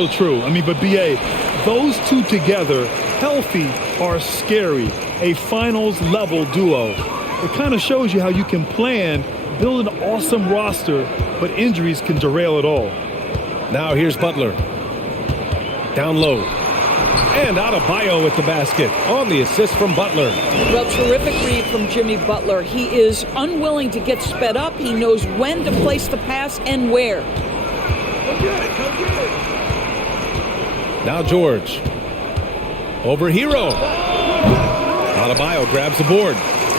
So true. I mean, but BA, those two together, healthy, are scary. A finals level duo. It kind of shows you how you can plan, build an awesome roster, but injuries can derail it all. Now here's Butler. Down low. And Adebayo with the basket on the assist from Butler. Well, terrific read from Jimmy Butler. He is unwilling to get sped up. He knows when to place the pass and where. Now George. Over Hero. Adebayo grabs the board.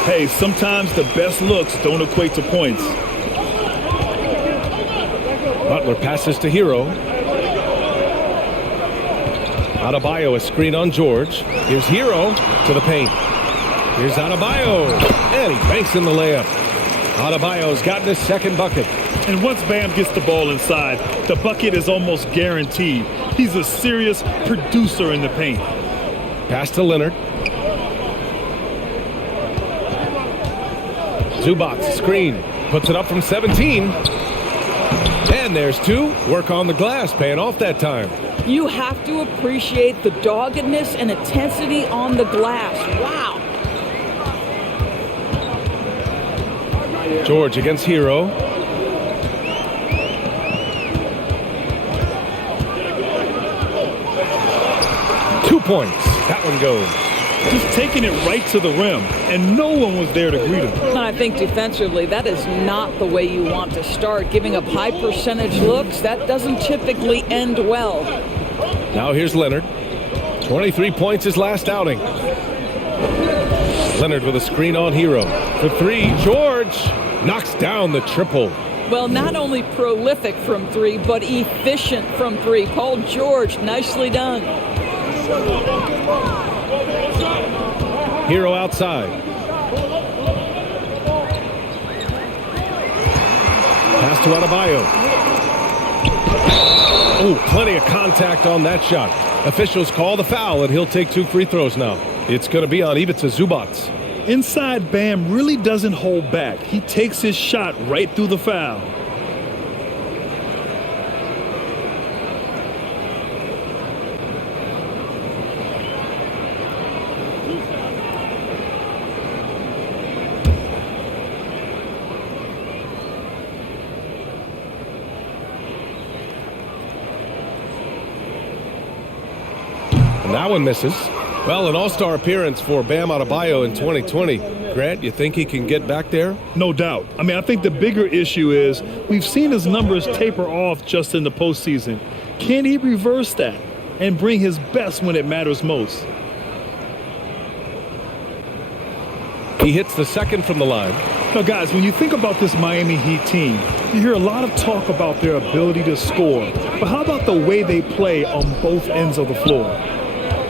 Hey, sometimes the best looks don't equate to points. Butler passes to Hero. Adebayo a screen on George. Here's Hero to the paint. Here's Adebayo. And he banks in the layup. Adebayo's gotten his second bucket. And once Bam gets the ball inside, the bucket is almost guaranteed. He's a serious producer in the paint. Pass to Leonard. Zubac screen. Puts it up from 17. And there's two. Work on the glass. Paying off that time. You have to appreciate the doggedness and intensity on the glass. Wow. George against Hero. Points. That one goes. Just taking it right to the rim, and no one was there to greet him. I think defensively, that is not the way you want to start. Giving up high percentage looks, that doesn't typically end well. Now here's Leonard. 23 points his last outing. Leonard with a screen on Hero. For three, George knocks down the triple. Well, not only prolific from three, but efficient from three. Paul George, nicely done. Hero outside. Pass to Adebayo. Oh, plenty of contact on that shot. Officials call the foul, and he'll take 2 free throws now. It's going to be on Ivica Zubac. Inside, Bam really doesn't hold back. He takes his shot right through the foul. That one misses. Well, an all-star appearance for Bam Adebayo in 2020. Grant, you think he can get back there? No doubt. I mean, I think the bigger issue is we've seen his numbers taper off just in the postseason. Can he reverse that and bring his best when it matters most? He hits the second from the line. Now, guys, when you think about this Miami Heat team, you hear a lot of talk about their ability to score. But how about the way they play on both ends of the floor?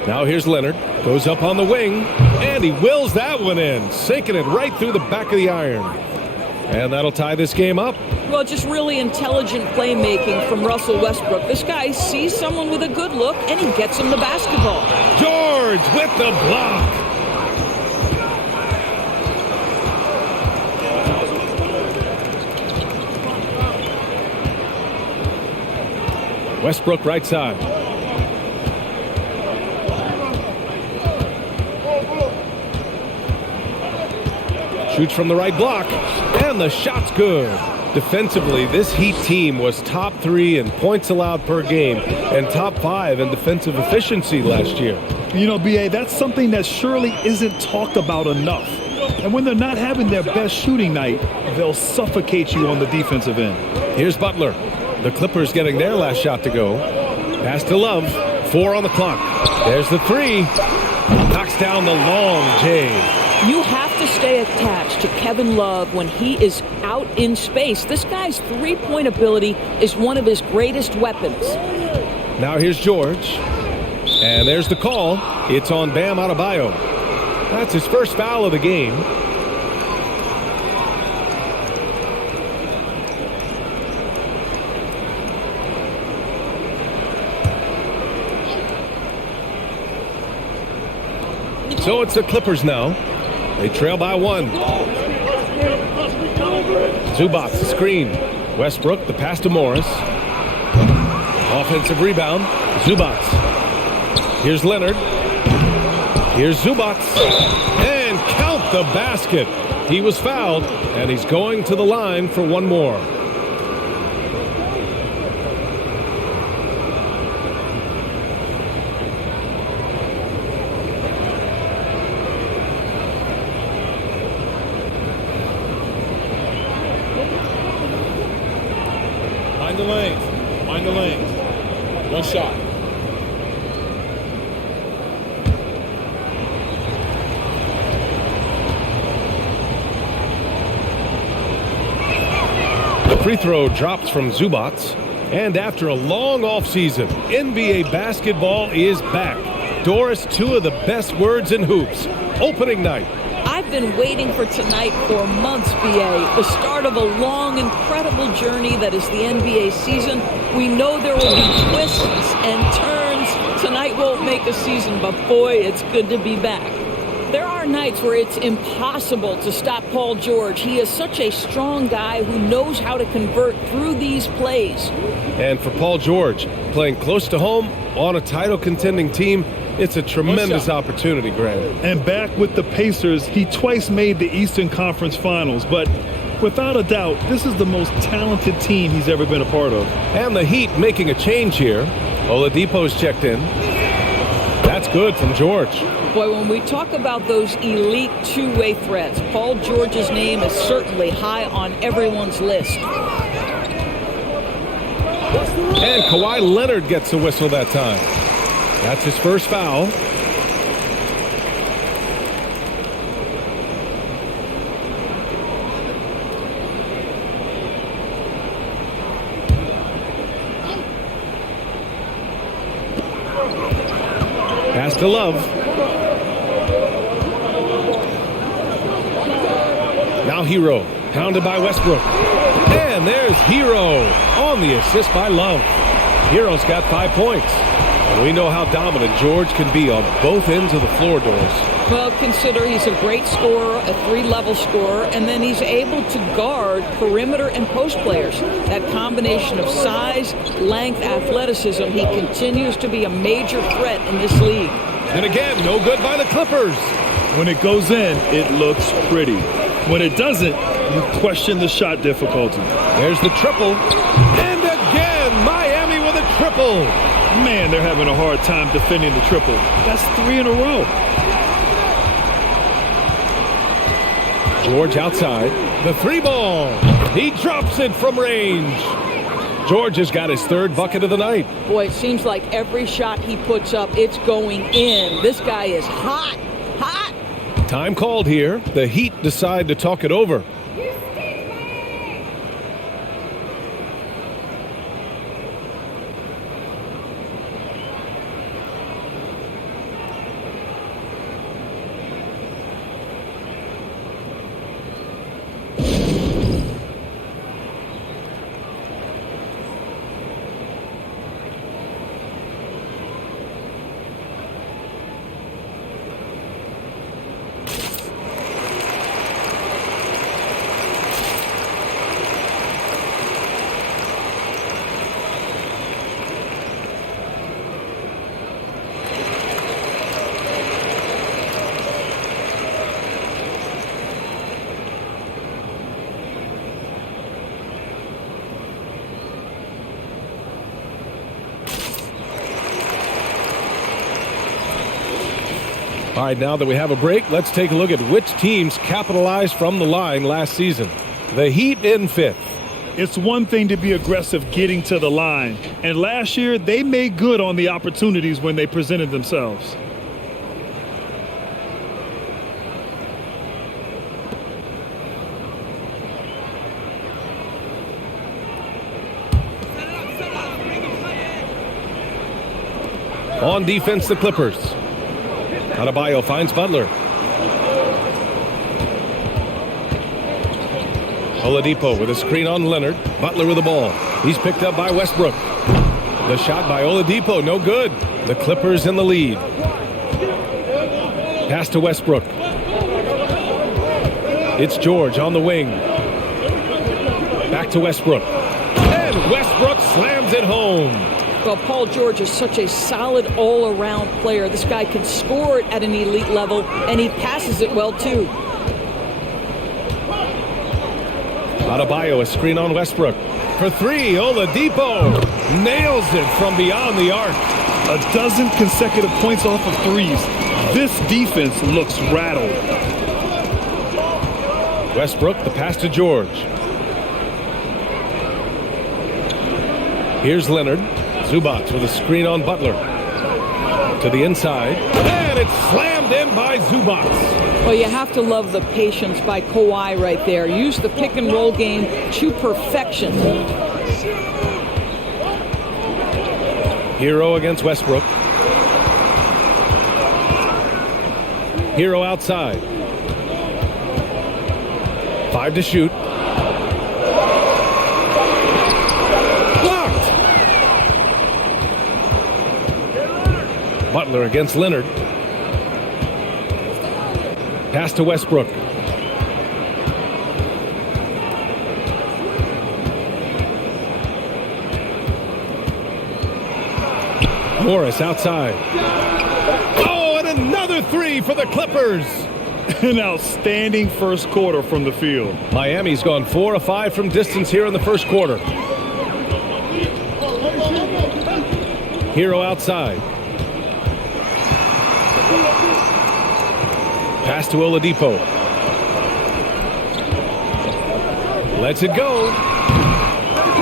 Now here's Leonard. Goes up on the wing, and he wills that one in, sinking it right through the back of the iron. And that'll tie this game up. Well, just really intelligent playmaking from Russell Westbrook. This guy sees someone with a good look, and he gets him the basketball. George with the block. Westbrook right side. Shoots from the right block, and the shot's good. Defensively, this Heat team was top 3 in points allowed per game and top 5 in defensive efficiency last year. You know, BA, that's something that surely isn't talked about enough. And when they're not having their best shooting night, they'll suffocate you on the defensive end. Here's Butler. The Clippers getting their last shot to go. Pass to Love. 4 on the clock. There's the 3. Knocks down the long J. You have to stay attached to Kevin Love when he is out in space. This guy's three-point ability is one of his greatest weapons. Now here's George. And there's the call. It's on Bam Adebayo. That's his first foul of the game. So it's the Clippers now. They trail by 1. Zubac, the screen. Westbrook, the pass to Morris. Off Offensive rebound. Zubac. Here's Leonard. Here's Zubac. And count the basket. He was fouled, and he's going to the line for one more. Mind the lanes. Mind the lanes. One shot. The free throw drops from Zubac. And after a long offseason, NBA basketball is back. Doris, two of the best words in hoops. Opening night. I've been waiting for tonight for months, BA. The start of a long, incredible journey that is the NBA season. We know there will be twists and turns. Tonight won't make a season, but boy, it's good to be back. There are nights where it's impossible to stop Paul George. He is such a strong guy who knows how to convert through these plays. And for Paul George, playing close to home on a title-contending team, it's a tremendous opportunity, Grant. And back with the Pacers, he twice made the Eastern Conference Finals. But without a doubt, this is the most talented team he's ever been a part of. And the Heat making a change here. Oladipo's checked in. That's good from George. Boy, when we talk about those elite two-way threats, Paul George's name is certainly high on everyone's list. And Kawhi Leonard gets a whistle that time. That's his first foul. Pass to Love. Now Hero, pounded by Westbrook. And there's Hero on the assist by Love. Hero's got 5 points. And we know how dominant George can be on both ends of the floor, Doris. Well, consider he's a great scorer, a three-level scorer, and then he's able to guard perimeter and post players. That combination of size, length, athleticism, he continues to be a major threat in this league. And again, no good by the Clippers. When it goes in, it looks pretty. When it doesn't, you question the shot difficulty. There's the triple. And again, Miami with a triple. Man, they're having a hard time defending the triple. That's 3 in a row. George outside. The three ball. He drops it from range. George has got his third bucket of the night. Boy, it seems like every shot he puts up, it's going in. This guy is hot, hot. Time called here. The Heat decide to talk it over. All right, now that we have a break, let's take a look at which teams capitalized from the line last season. The Heat in 5th. It's one thing to be aggressive getting to the line. And last year, they made good on the opportunities when they presented themselves. On defense, the Clippers. Adebayo finds Butler. Oladipo with a screen on Leonard. Butler with the ball. He's picked up by Westbrook. The shot by Oladipo, no good. The Clippers in the lead. Pass to Westbrook. It's George on the wing. Back to Westbrook. And Westbrook slams it home. Well, Paul George is such a solid all-around player. This guy can score at an elite level, and he passes it well, too. Adebayo, a screen on Westbrook. For three, Oladipo nails it from beyond the arc. A dozen consecutive points off of threes. This defense looks rattled. Westbrook, the pass to George. Here's Leonard. Zubac with a screen on Butler. To the inside. And it's slammed in by Zubac. Well, you have to love the patience by Kawhi right there. Use the pick-and-roll game to perfection. Hero against Westbrook. Hero outside. 5 to shoot. Blocked. Butler against Leonard. Pass to Westbrook. Morris outside. Oh, and another three for the Clippers. An outstanding first quarter from the field. Miami's gone 4 of 5 from distance here in the first quarter. Hero outside. Pass to Oladipo. Lets it go.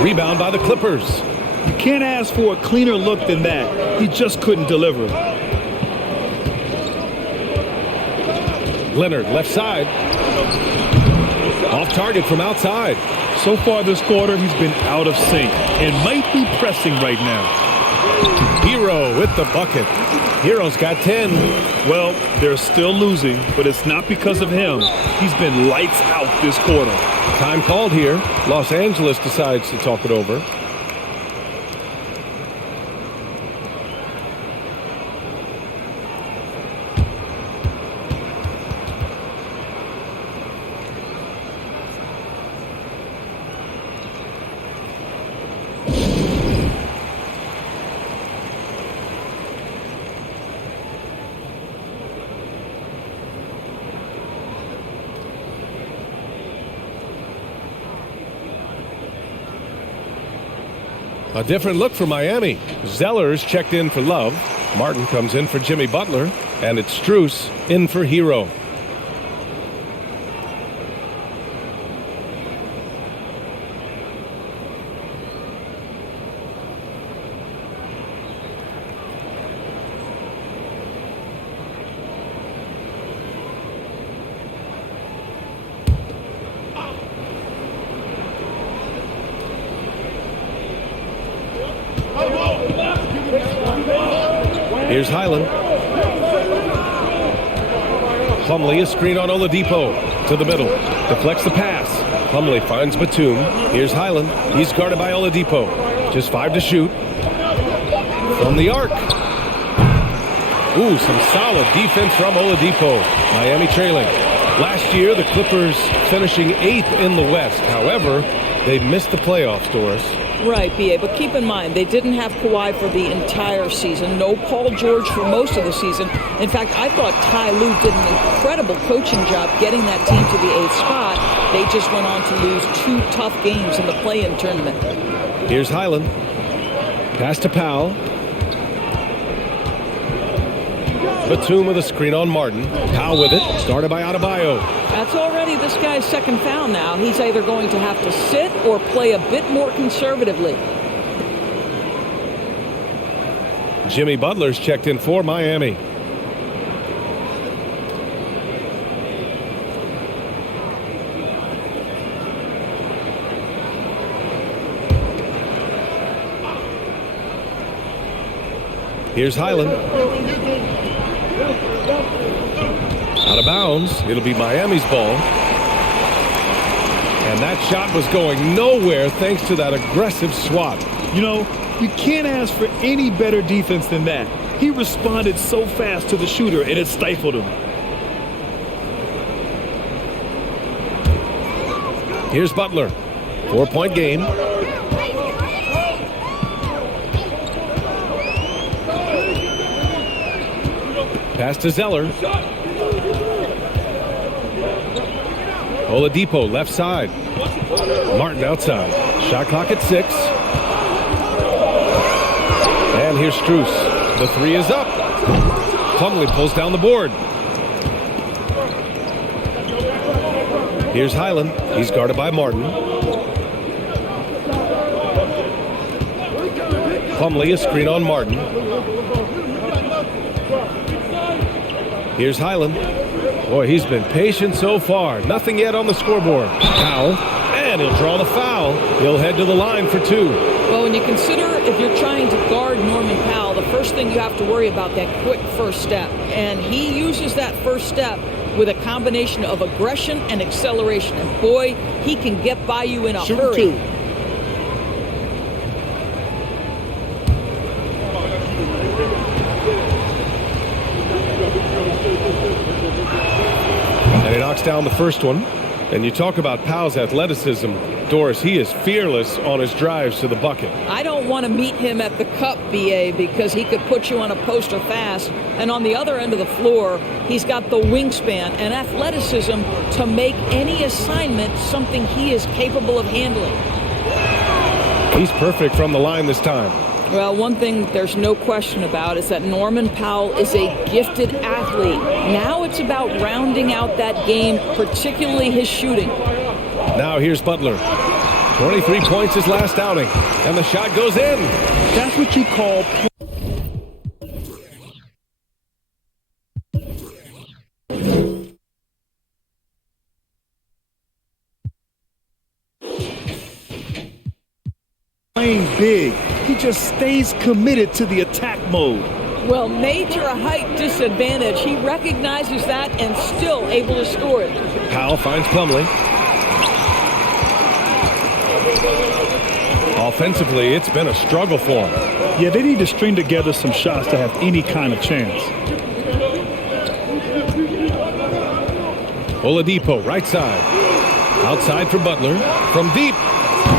Rebound by the Clippers. You can't ask for a cleaner look than that. He just couldn't deliver. Leonard left side. Off target from outside. So far this quarter, he's been out of sync and might be pressing right now. Hero with the bucket. Hero's got 10. Well, they're still losing, but it's not because of him. He's been lights out this quarter. Time called here. Los Angeles decides to talk it over. A different look for Miami. Zeller's checked in for Love. Martin comes in for Jimmy Butler. And it's Strus in for Hero. Here's Highland. Plumlee, a screen on Oladipo. To the middle. Deflects the pass. Plumlee finds Batum. Here's Highland. He's guarded by Oladipo. Just 5 to shoot. From the arc. Ooh, some solid defense from Oladipo. Miami trailing. Last year, the Clippers finishing 8th in the West. However, they missed the playoffs, Doris. Right, B.A., but keep in mind, they didn't have Kawhi for the entire season. No Paul George for most of the season. In fact, I thought Ty Lue did an incredible coaching job getting that team to the 8th spot. They just went on to lose 2 tough games in the play-in tournament. Here's Highland. Pass to Powell. Batum with a screen on Martin. Powell with it. Started by Adebayo. That's already this guy's second foul now. He's either going to have to sit or play a bit more conservatively. Jimmy Butler's checked in for Miami. Here's Highland. Out of bounds. It'll be Miami's ball. And that shot was going nowhere thanks to that aggressive swat. You know, you can't ask for any better defense than that. He responded so fast to the shooter, and it stifled him. Here's Butler. 4-point game. Pass to Zeller. Oladipo left side. Martin outside. Shot clock at 6. And here's Strus. The 3 is up. Plumlee pulls down the board. Here's Highland. He's guarded by Martin. Plumlee, a screen on Martin. Here's Highland. Boy, he's been patient so far. Nothing yet on the scoreboard. Powell. And he'll draw the foul. He'll head to the line for 2. Well, when you consider if you're trying to guard Norman Powell, the first thing you have to worry about that quick first step. And he uses that first step with a combination of aggression and acceleration. And boy, he can get by you in a hurry. And he knocks down the first one. And you talk about Powell's athleticism. Doris, he is fearless on his drives to the bucket. I don't want to meet him at the cup, BA, because he could put you on a poster fast. And on the other end of the floor, he's got the wingspan and athleticism to make any assignment something he is capable of handling. He's perfect from the line this time. Well, one thing there's no question about is that Norman Powell is a gifted athlete. Now it's about rounding out that game, particularly his shooting. Now here's Butler. 23 points his last outing. And the shot goes in. That's what you call playing big. He just stays committed to the attack mode. Well, major height disadvantage. He recognizes that and still able to score it. Powell finds Plumlee. Offensively, it's been a struggle for him. Yeah, they need to string together some shots to have any kind of chance. Oladipo, right side. Outside for Butler. From deep.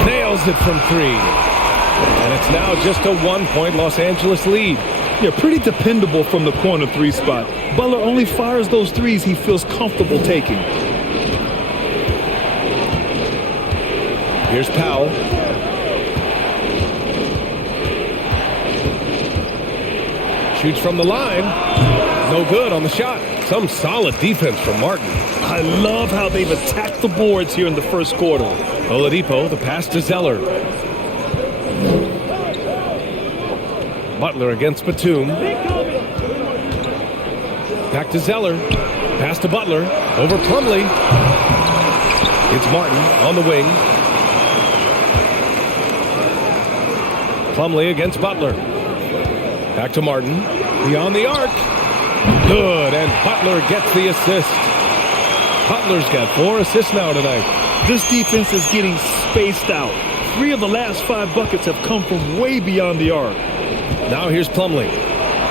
Nails it from 3. And it's now just a 1-point Los Angeles lead. Yeah, pretty dependable from the corner 3 spot. Butler only fires those threes he feels comfortable taking. Here's Powell. Shoots from the line. No good on the shot. Some solid defense from Martin. I love how they've attacked the boards here in the first quarter. Oladipo, the pass to Zeller. Butler against Batum. Back to Zeller. Pass to Butler. Over Plumlee. It's Martin on the wing. Plumlee against Butler. Back to Martin. Beyond the arc. Good, and Butler gets the assist. Butler's got 4 assists now tonight. This defense is getting spaced out. 3 of the last 5 buckets have come from way beyond the arc. Now here's Plumlee.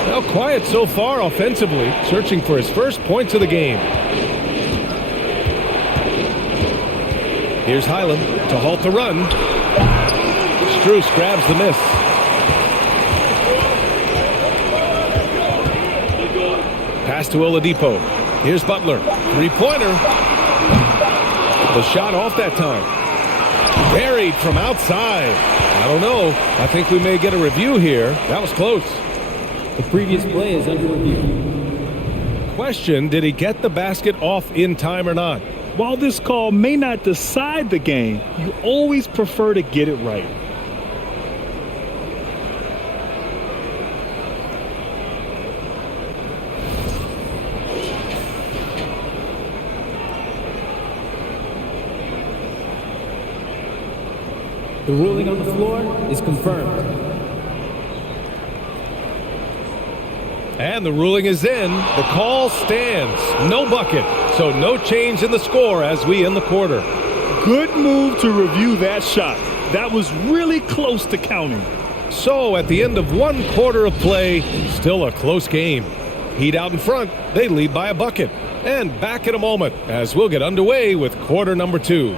Now quiet so far offensively, searching for his first points of the game. Here's Highland to halt the run. Strus grabs the miss. Pass to Oladipo. Here's Butler. 3-pointer. The shot off that time. Buried from outside. I don't know. I think we may get a review here. That was close. The previous play is under review. Question, did he get the basket off in time or not? While this call may not decide the game, you always prefer to get it right. The ruling on the floor is confirmed. And the ruling is in. The call stands. No bucket. So no change in the score as we end the quarter. Good move to review that shot. That was really close to counting. So at the end of 1 quarter of play, still a close game. Heat out in front. They lead by a bucket. And back in a moment as we'll get underway with quarter number 2.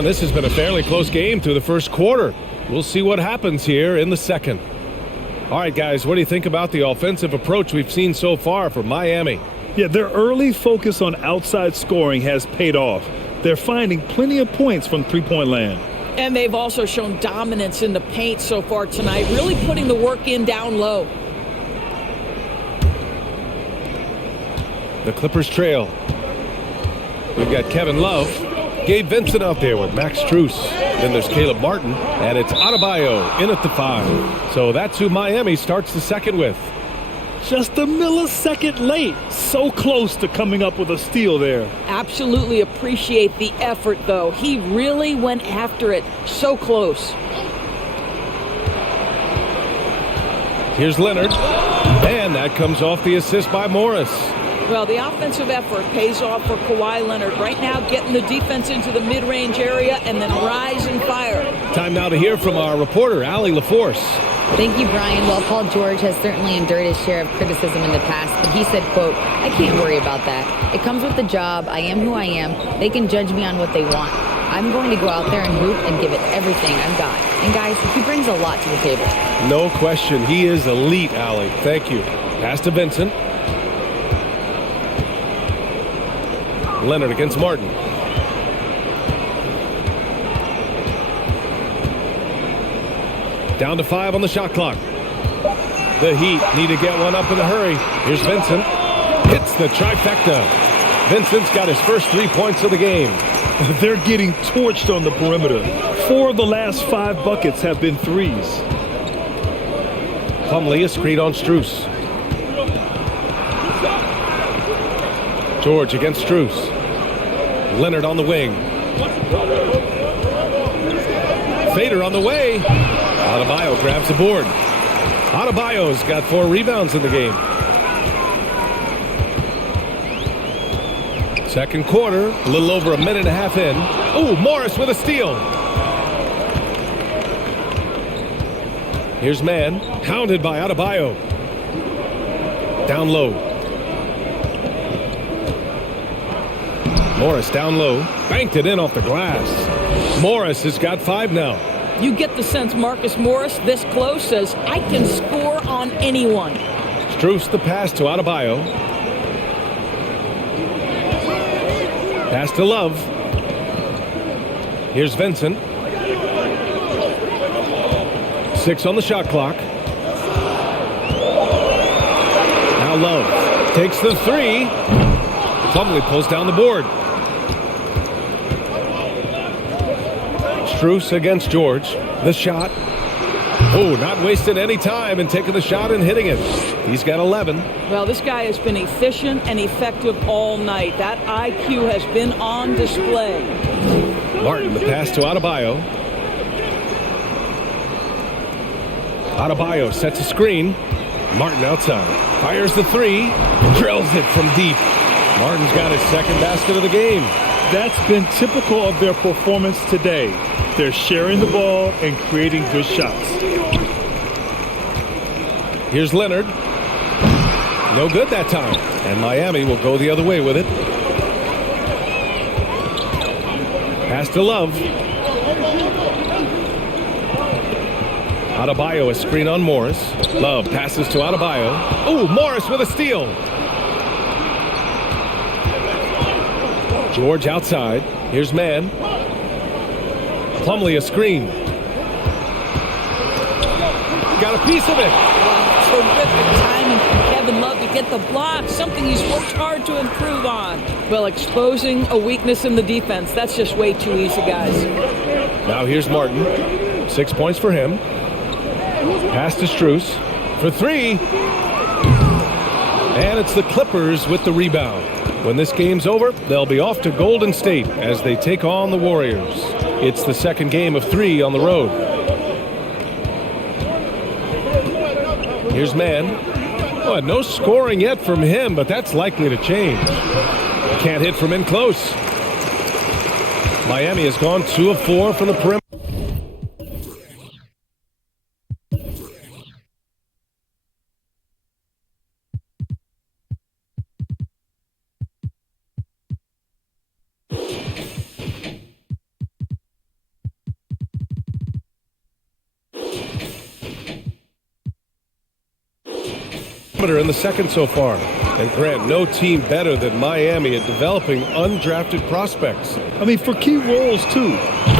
And this has been a fairly close game through the first quarter. We'll see what happens here in the second. All right, guys, what do you think about the offensive approach we've seen so far from Miami? Yeah, their early focus on outside scoring has paid off. They're finding plenty of points from three-point land. And they've also shown dominance in the paint so far tonight, really putting the work in down low. The Clippers trail. We've got Kevin Love, Gabe Vincent out there with Max Strus. Then there's Caleb Martin, and it's Adebayo in at the 5. So that's who Miami starts the second with. Just a millisecond late. So close to coming up with a steal there. Absolutely appreciate the effort, though. He really went after it. So close. Here's Leonard, and that comes off the assist by Morris. Well, the offensive effort pays off for Kawhi Leonard. Right now, getting the defense into the mid-range area and then rise and fire. Time now to hear from our reporter, Allie LaForce. Thank you, Brian. Well, Paul George has certainly endured his share of criticism in the past, but he said, quote, "I can't worry about that. It comes with the job. I am who I am. They can judge me on what they want. I'm going to go out there and hoop and give it everything I've got." And guys, he brings a lot to the table. No question. He is elite, Allie. Thank you. Pass to Vincent. Leonard against Martin. Down to 5 on the shot clock. The Heat need to get one up in a hurry. Here's Vincent. Hits the trifecta. Vincent's got his first 3 points of the game. They're getting torched on the perimeter. 4 of the last 5 buckets have been threes. Plumlee, a screen on Strus. George against Strus. Leonard on the wing. Fader on the way. Adebayo grabs the board. Adebayo's got 4 rebounds in the game. Second quarter, a little over a minute and a half in. Oh, Morris with a steal. Here's Mann, hounded by Adebayo. Down low. Morris down low, banked it in off the glass. Morris has got 5 now. You get the sense Marcus Morris, this close, says, I can score on anyone. Strus the pass to Adebayo. Pass to Love. Here's Vincent. 6 on the shot clock. Now Love takes the 3. Plumlee pulls down the board. Strus against George. The shot. Oh, not wasting any time and taking the shot and hitting it. He's got 11. Well, this guy has been efficient and effective all night. That IQ has been on display. Martin, the pass to Adebayo. Adebayo sets a screen. Martin outside. Fires the 3. Drills it from deep. Martin's got his second basket of the game. That's been typical of their performance today. They're sharing the ball and creating good shots. Here's Leonard. No good that time. And Miami will go the other way with it. Pass to Love. Adebayo, a screen on Morris. Love passes to Adebayo. Oh, Morris with a steal. George outside. Here's Mann. Plumlee, a screen. Got a piece of it. Terrific timing from Kevin Love to get the block, something he's worked hard to improve on. Well, exposing a weakness in the defense, that's just way too easy, guys. Now here's Martin. 6 points for him. Pass to Strus for 3. And it's the Clippers with the rebound. When this game's over, they'll be off to Golden State as they take on the Warriors. It's the second game of 3 on the road. Here's Mann. Oh, no scoring yet from him, but that's likely to change. Can't hit from in close. Miami has gone 2 of 4 from the perimeter. in the second so far. And Grant, no team better than Miami at developing undrafted prospects. I mean, for key roles, too.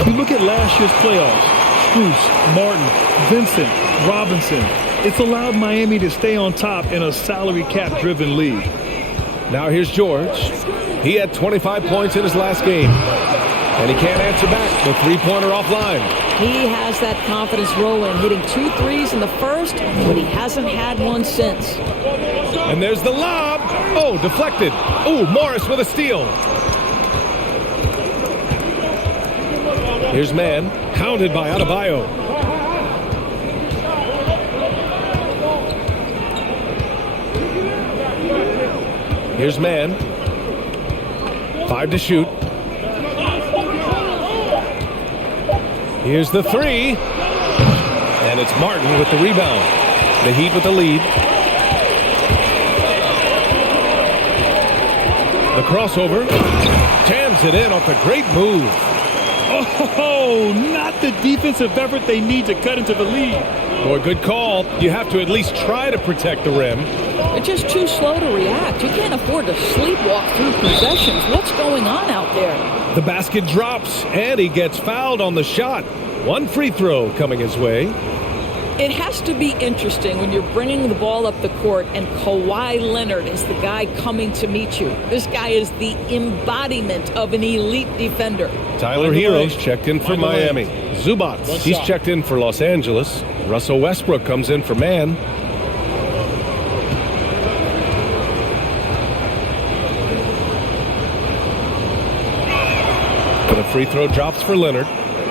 You look at last year's playoffs. Strus, Martin, Vincent, Robinson. It's allowed Miami to stay on top in a salary cap-driven league. Now here's George. He had 25 points in his last game. And he can't answer back. The three-pointer offline. He has that confidence rolling, hitting 2 threes in the first, but he hasn't had one since. And there's the lob. Oh, deflected. Oh, Morris with a steal. Here's Mann, hounded by Adebayo. Here's Mann. 5 to shoot. Here's the three. And it's Martin with the rebound. The Heat with the lead. The crossover. Jams it in off a great move. Oh, not the defensive effort they need to cut into the lead. Boy, good call. You have to at least try to protect the rim. They're just too slow to react. You can't afford to sleepwalk through possessions. What's going on out there? The basket drops, and he gets fouled on the shot. 1 free throw coming his way. It has to be interesting when you're bringing the ball up the court and Kawhi Leonard is the guy coming to meet you. This guy is the embodiment of an elite defender. Tyler Hero's checked in for Miami. Zubac, he's checked in for Los Angeles. Russell Westbrook comes in for Mann. The free throw drops for Leonard.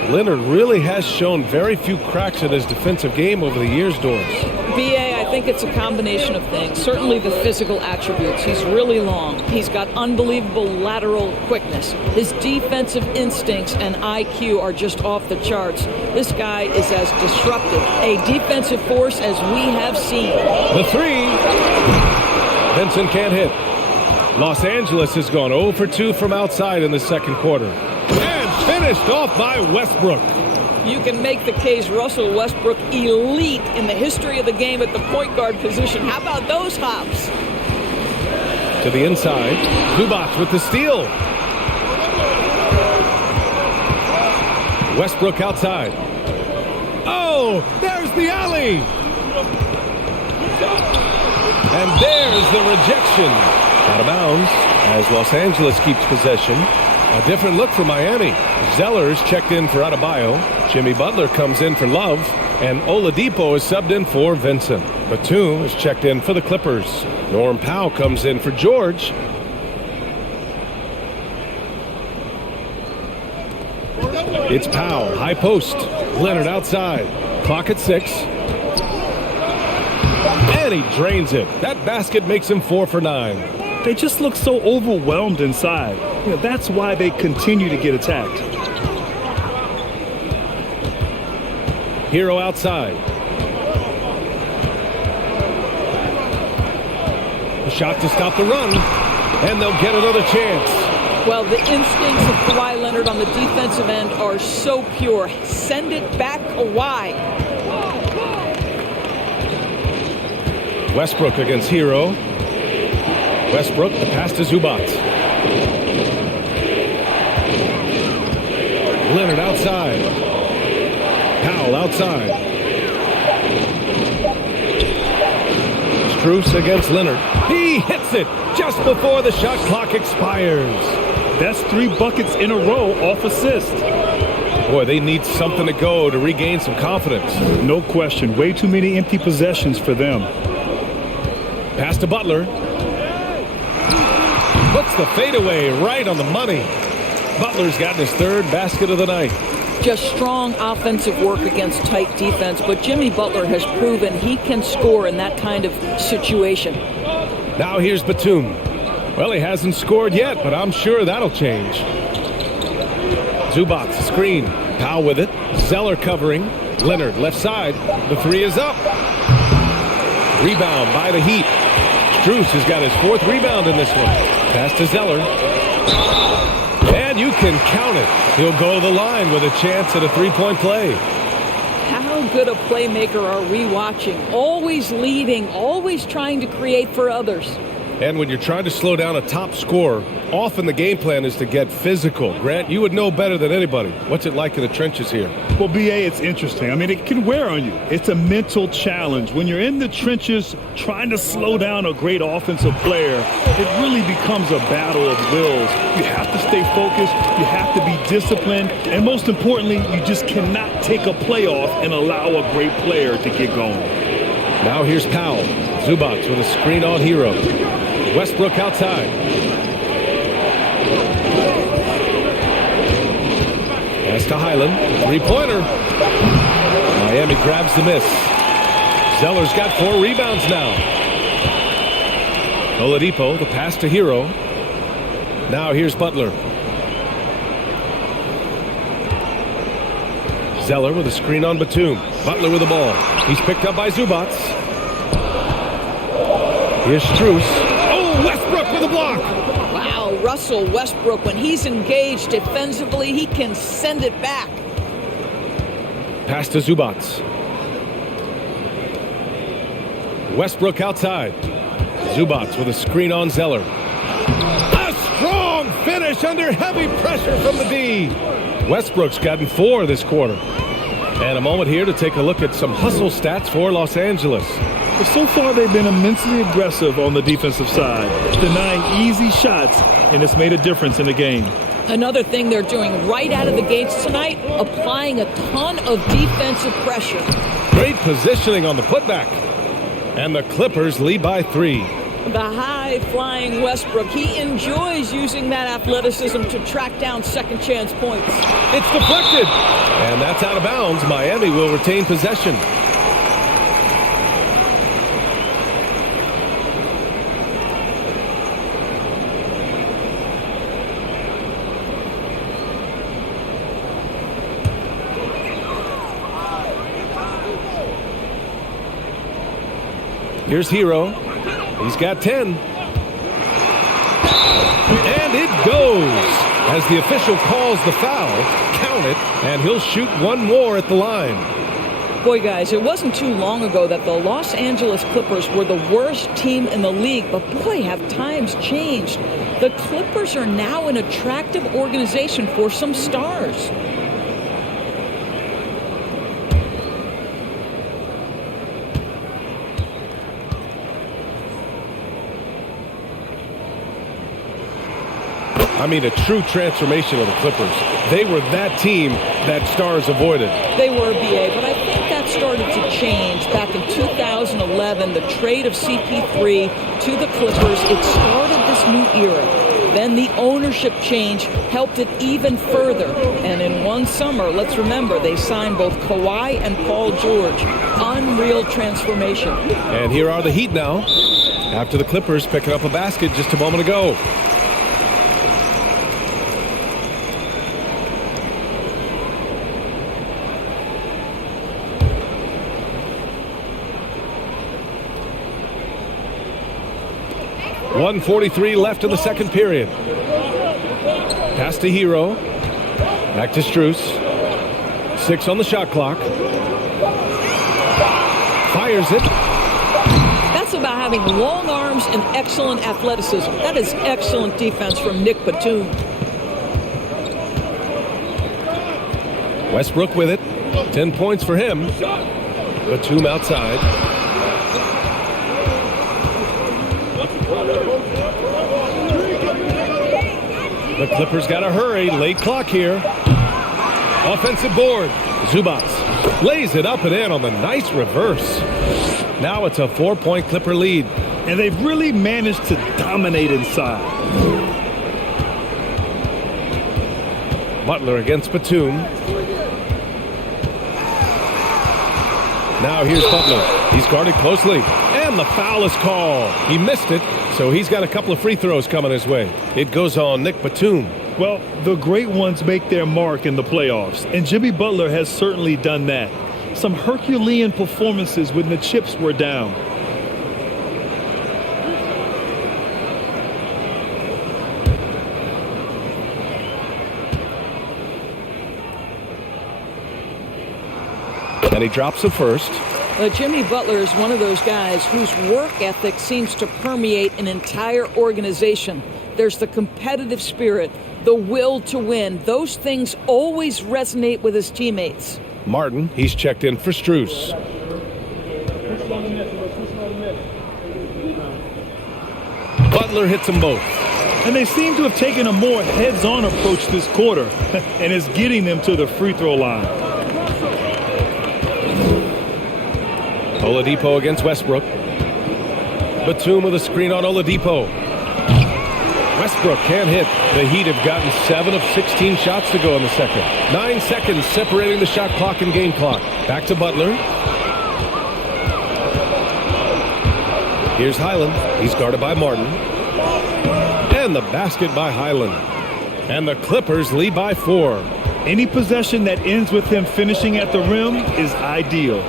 Leonard really has shown very few cracks in his defensive game over the years, Doris. B.A., I think it's a combination of things. Certainly the physical attributes. He's really long. He's got unbelievable lateral quickness. His defensive instincts and IQ are just off the charts. This guy is as disruptive, a defensive force as we have seen. The three. Vincent can't hit. Los Angeles has gone 0 for 2 from outside in the second quarter. And finished off by Westbrook. You can make the case Russell Westbrook elite in the history of the game at the point guard position. How about those hops? To the inside. Zubac with the steal. Westbrook outside. Oh, there's the alley. And there's the rejection. Out of bounds as Los Angeles keeps possession. A different look for Miami. Zeller's checked in for Adebayo. Jimmy Butler comes in for Love. And Oladipo is subbed in for Vincent. Batum is checked in for the Clippers. Norm Powell comes in for George. It's Powell, high post. Leonard outside. Clock at 6. And he drains it. That basket makes him 4 for 9. They just look so overwhelmed inside. You know, that's why they continue to get attacked. Hero outside. A shot to stop the run. And they'll get another chance. Well, the instincts of Kawhi Leonard on the defensive end are so pure. Send it back, Kawhi. Westbrook against Hero. Westbrook, the pass to Zubac. Leonard outside. Powell outside. Strus against Leonard. He hits it just before the shot clock expires. That's 3 buckets in a row off assist. Boy, they need something to go to regain some confidence. No question. Way too many empty possessions for them. Pass to Butler. Puts the fadeaway right on the money. Butler's gotten his 3rd basket of the night. Just strong offensive work against tight defense, but Jimmy Butler has proven he can score in that kind of situation. Now here's Batum. Well, he hasn't scored yet, but I'm sure that'll change. Zubac, screen. Powell with it. Zeller covering. Leonard, left side. The 3 is up. Rebound by the Heat. Strus has got his 4th rebound in this one. Pass to Zeller. And you can count it. He'll go to the line with a chance at a 3-point play. How good a playmaker are we watching? Always leading, always trying to create for others. And when you're trying to slow down a top scorer, often the game plan is to get physical. Grant, you would know better than anybody. What's it like in the trenches here? Well, BA, it's interesting. I mean, it can wear on you. It's a mental challenge. When you're in the trenches trying to slow down a great offensive player, it really becomes a battle of wills. You have to stay focused. You have to be disciplined. And most importantly, you just cannot take a play off and allow a great player to get going. Now here's Powell. Zubac with a screen on Hero. Westbrook outside. Pass to Highland. Three-pointer. Miami grabs the miss. Zeller's got 4 rebounds now. Oladipo, the pass to Hero. Now here's Butler. Zeller with a screen on Batum. Butler with the ball. He's picked up by Zubac. Here's Strus. Westbrook with a block. Wow, Russell Westbrook, when he's engaged defensively, he can send it back. Pass to Zubac. Westbrook outside. Zubac with a screen on Zeller. A strong finish under heavy pressure from the D. Westbrook's gotten 4 this quarter. And a moment here to take a look at some hustle stats for Los Angeles. But so far, they've been immensely aggressive on the defensive side, denying easy shots, and it's made a difference in the game. Another thing they're doing right out of the gates tonight, applying a ton of defensive pressure. Great positioning on the putback. And the Clippers lead by 3. The high-flying Westbrook, he enjoys using that athleticism to track down second-chance points. It's deflected. And that's out of bounds. Miami will retain possession. Here's Hero. He's got 10. And it goes. As the official calls the foul, count it, and he'll shoot 1 more at the line. Boy, guys, it wasn't too long ago that the Los Angeles Clippers were the worst team in the league, but boy, have times changed. The Clippers are now an attractive organization for some stars. I mean, a true transformation of the Clippers. They were that team that stars avoided. They were, BA, but I think that started to change back in 2011, the trade of CP3 to the Clippers. It started this new era. Then the ownership change helped it even further. And in one summer, let's remember, they signed both Kawhi and Paul George. Unreal transformation. And here are the Heat now, after the Clippers picking up a basket just a moment ago. .143 left in the second period. Pass to Hero. Back to Strus. 6 on the shot clock. Fires it. That's about having long arms and excellent athleticism. That is excellent defense from Nick Batum. Westbrook with it. 10 points for him. Batum outside. The Clippers got to hurry. Late clock here. Offensive board. Zubac lays it up and in on the nice reverse. Now it's a 4-point Clipper lead. And they've really managed to dominate inside. Butler against Batum. Now here's Butler. He's guarded closely. And the foul is called. He missed it, so he's got a couple of free throws coming his way. It goes on Nick Batum. Well, the great ones make their mark in the playoffs, and Jimmy Butler has certainly done that. Some Herculean performances when the chips were down. And he drops the first. Jimmy Butler is one of those guys whose work ethic seems to permeate an entire organization. There's the competitive spirit, the will to win. Those things always resonate with his teammates. Martin, he's checked in for Strus. Butler hits them both. And they seem to have taken a more heads-on approach this quarter, and it's getting them to the free throw line. Oladipo against Westbrook. Batum with a screen on Oladipo. Westbrook can't hit. The Heat have gotten 7 of 16 shots to go in the second. 9 seconds separating the shot clock and game clock. Back to Butler. Here's Highland. He's guarded by Martin. And the basket by Highland. And the Clippers lead by 4. Any possession that ends with him finishing at the rim is ideal.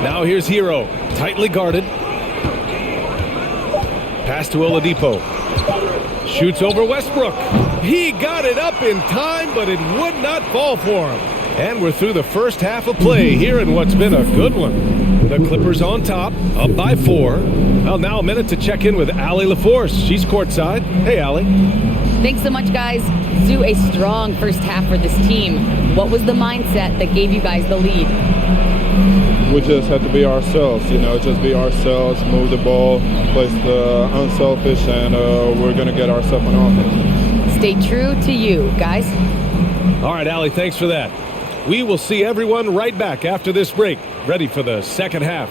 Now here's Hero. Tightly guarded. Pass to Oladipo. Shoots over Westbrook. He got it up in time, but it would not fall for him. And we're through the first half of play here in what's been a good one. The Clippers on top, up by 4. Well, now a minute to check in with Allie LaForce. She's courtside. Hey, Allie. Thanks so much, guys. Zoo, a strong first half for this team. What was the mindset that gave you guys the lead? We just have to be ourselves, just be ourselves, move the ball, play the unselfish, and we're going to get ourselves an offense. Stay true to you, guys. All right, Allie, thanks for that. We will see everyone right back after this break, ready for the second half.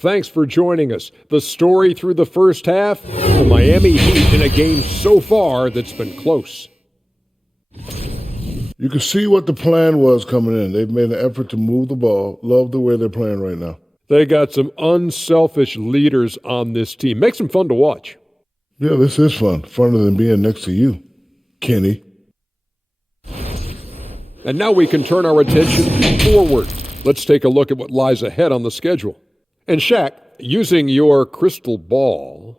Thanks for joining us. The story through the first half, the Miami Heat in a game so far that's been close. You can see what the plan was coming in. They've made an effort to move the ball. Love the way they're playing right now. They got some unselfish leaders on this team. Makes them fun to watch. Yeah, this is fun. Funner than being next to you, Kenny. And now we can turn our attention forward. Let's take a look at what lies ahead on the schedule. And Shaq, using your crystal ball,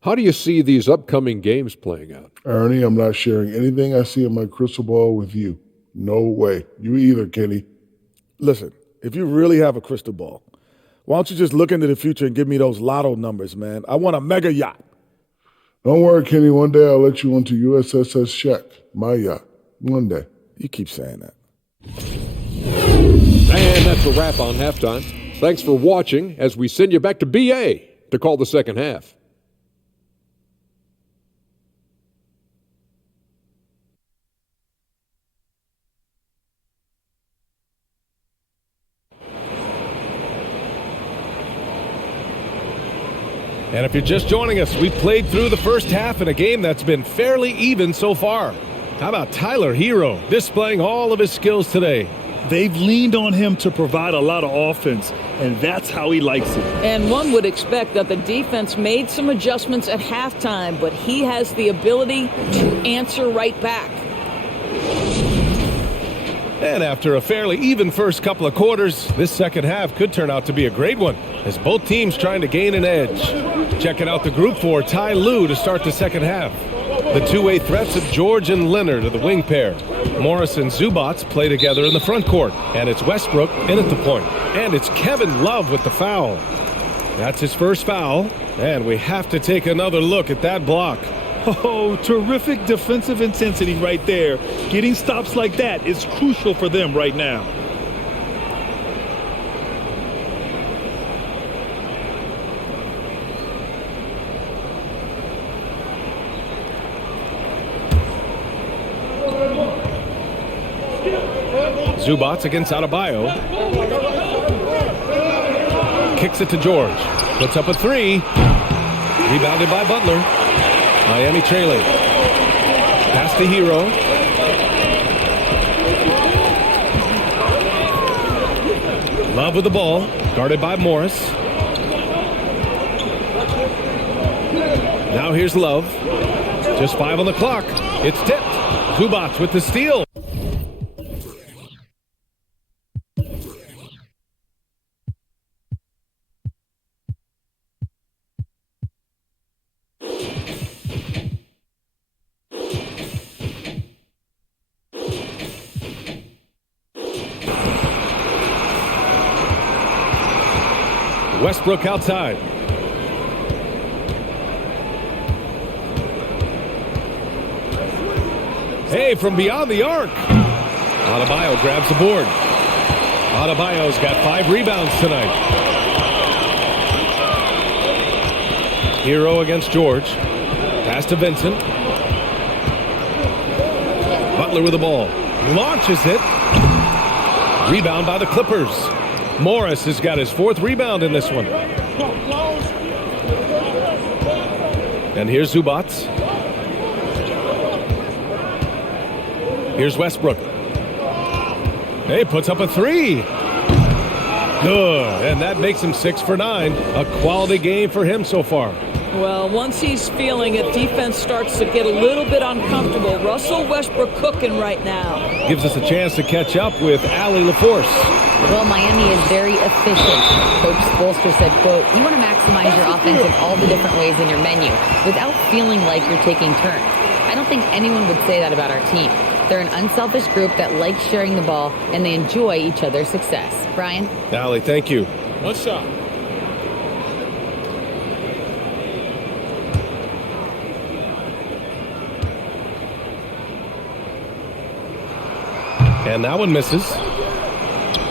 how do you see these upcoming games playing out? Ernie, I'm not sharing anything I see in my crystal ball with you. No way. You either, Kenny. Listen, if you really have a crystal ball, why don't you just look into the future and give me those lotto numbers, man? I want a mega yacht. Don't worry, Kenny. One day I'll let you onto USSS Shaq, my yacht. One day. You keep saying that. And that's a wrap on halftime. Thanks for watching as we send you back to BA to call the second half. And if you're just joining us, we played through the first half in a game that's been fairly even so far. How about Tyler Hero displaying all of his skills today? They've leaned on him to provide a lot of offense, and that's how he likes it. And one would expect that the defense made some adjustments at halftime, but he has the ability to answer right back. And after a fairly even first couple of quarters, this second half could turn out to be a great one, as both teams trying to gain an edge. Checking out the group for Ty Lue to start the second half. The two-way threats of George and Leonard are the wing pair. Morris and Zubats play together in the front court. And it's Westbrook in at the point. And it's Kevin Love with the foul. That's his first foul. And we have to take another look at that block. Oh, terrific defensive intensity right there. Getting stops like that is crucial for them right now. Zubac against Adebayo. Kicks it to George. Puts up a three. Rebounded by Butler. Miami trailing. Pass to Hero. Love with the ball. Guarded by Morris. Now here's Love. Just 5 on the clock. It's tipped. Zubac with the steal. Westbrook outside. Hey, from beyond the arc. Adebayo grabs the board. Adebayo's got 5 rebounds tonight. Hero against George. Pass to Vincent. Butler with the ball. Launches it. Rebound by the Clippers. Morris has got his 4th rebound in this one. And here's Zubac. Here's Westbrook. Hey, puts up a 3. Good. And that makes him 6 for 9. A quality game for him so far. Well, once he's feeling it, defense starts to get a little bit uncomfortable. Russell Westbrook cooking right now. Gives us a chance to catch up with Allie LaForce. Well, Miami is very efficient. Coach Spoelstra said, quote, "You want to maximize your offense in all the different ways in your menu without feeling like you're taking turns." I don't think anyone would say that about our team. They're an unselfish group that likes sharing the ball, and they enjoy each other's success. Brian? Allie, thank you. One shot. And that one misses.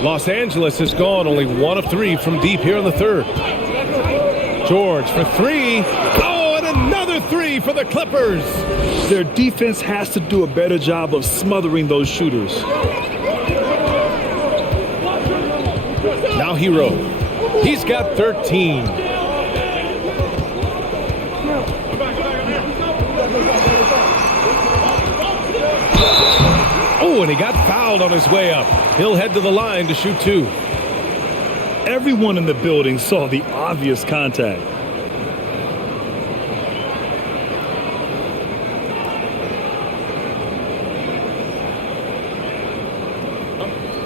Los Angeles has gone only 1 of 3 from deep here in the 3rd. George for 3. Oh, and another 3 for the Clippers. Their defense has to do a better job of smothering those shooters. Now Hero. He's got 13. Oh, and he got fouled on his way up. He'll head to the line to shoot 2. Everyone in the building saw the obvious contact.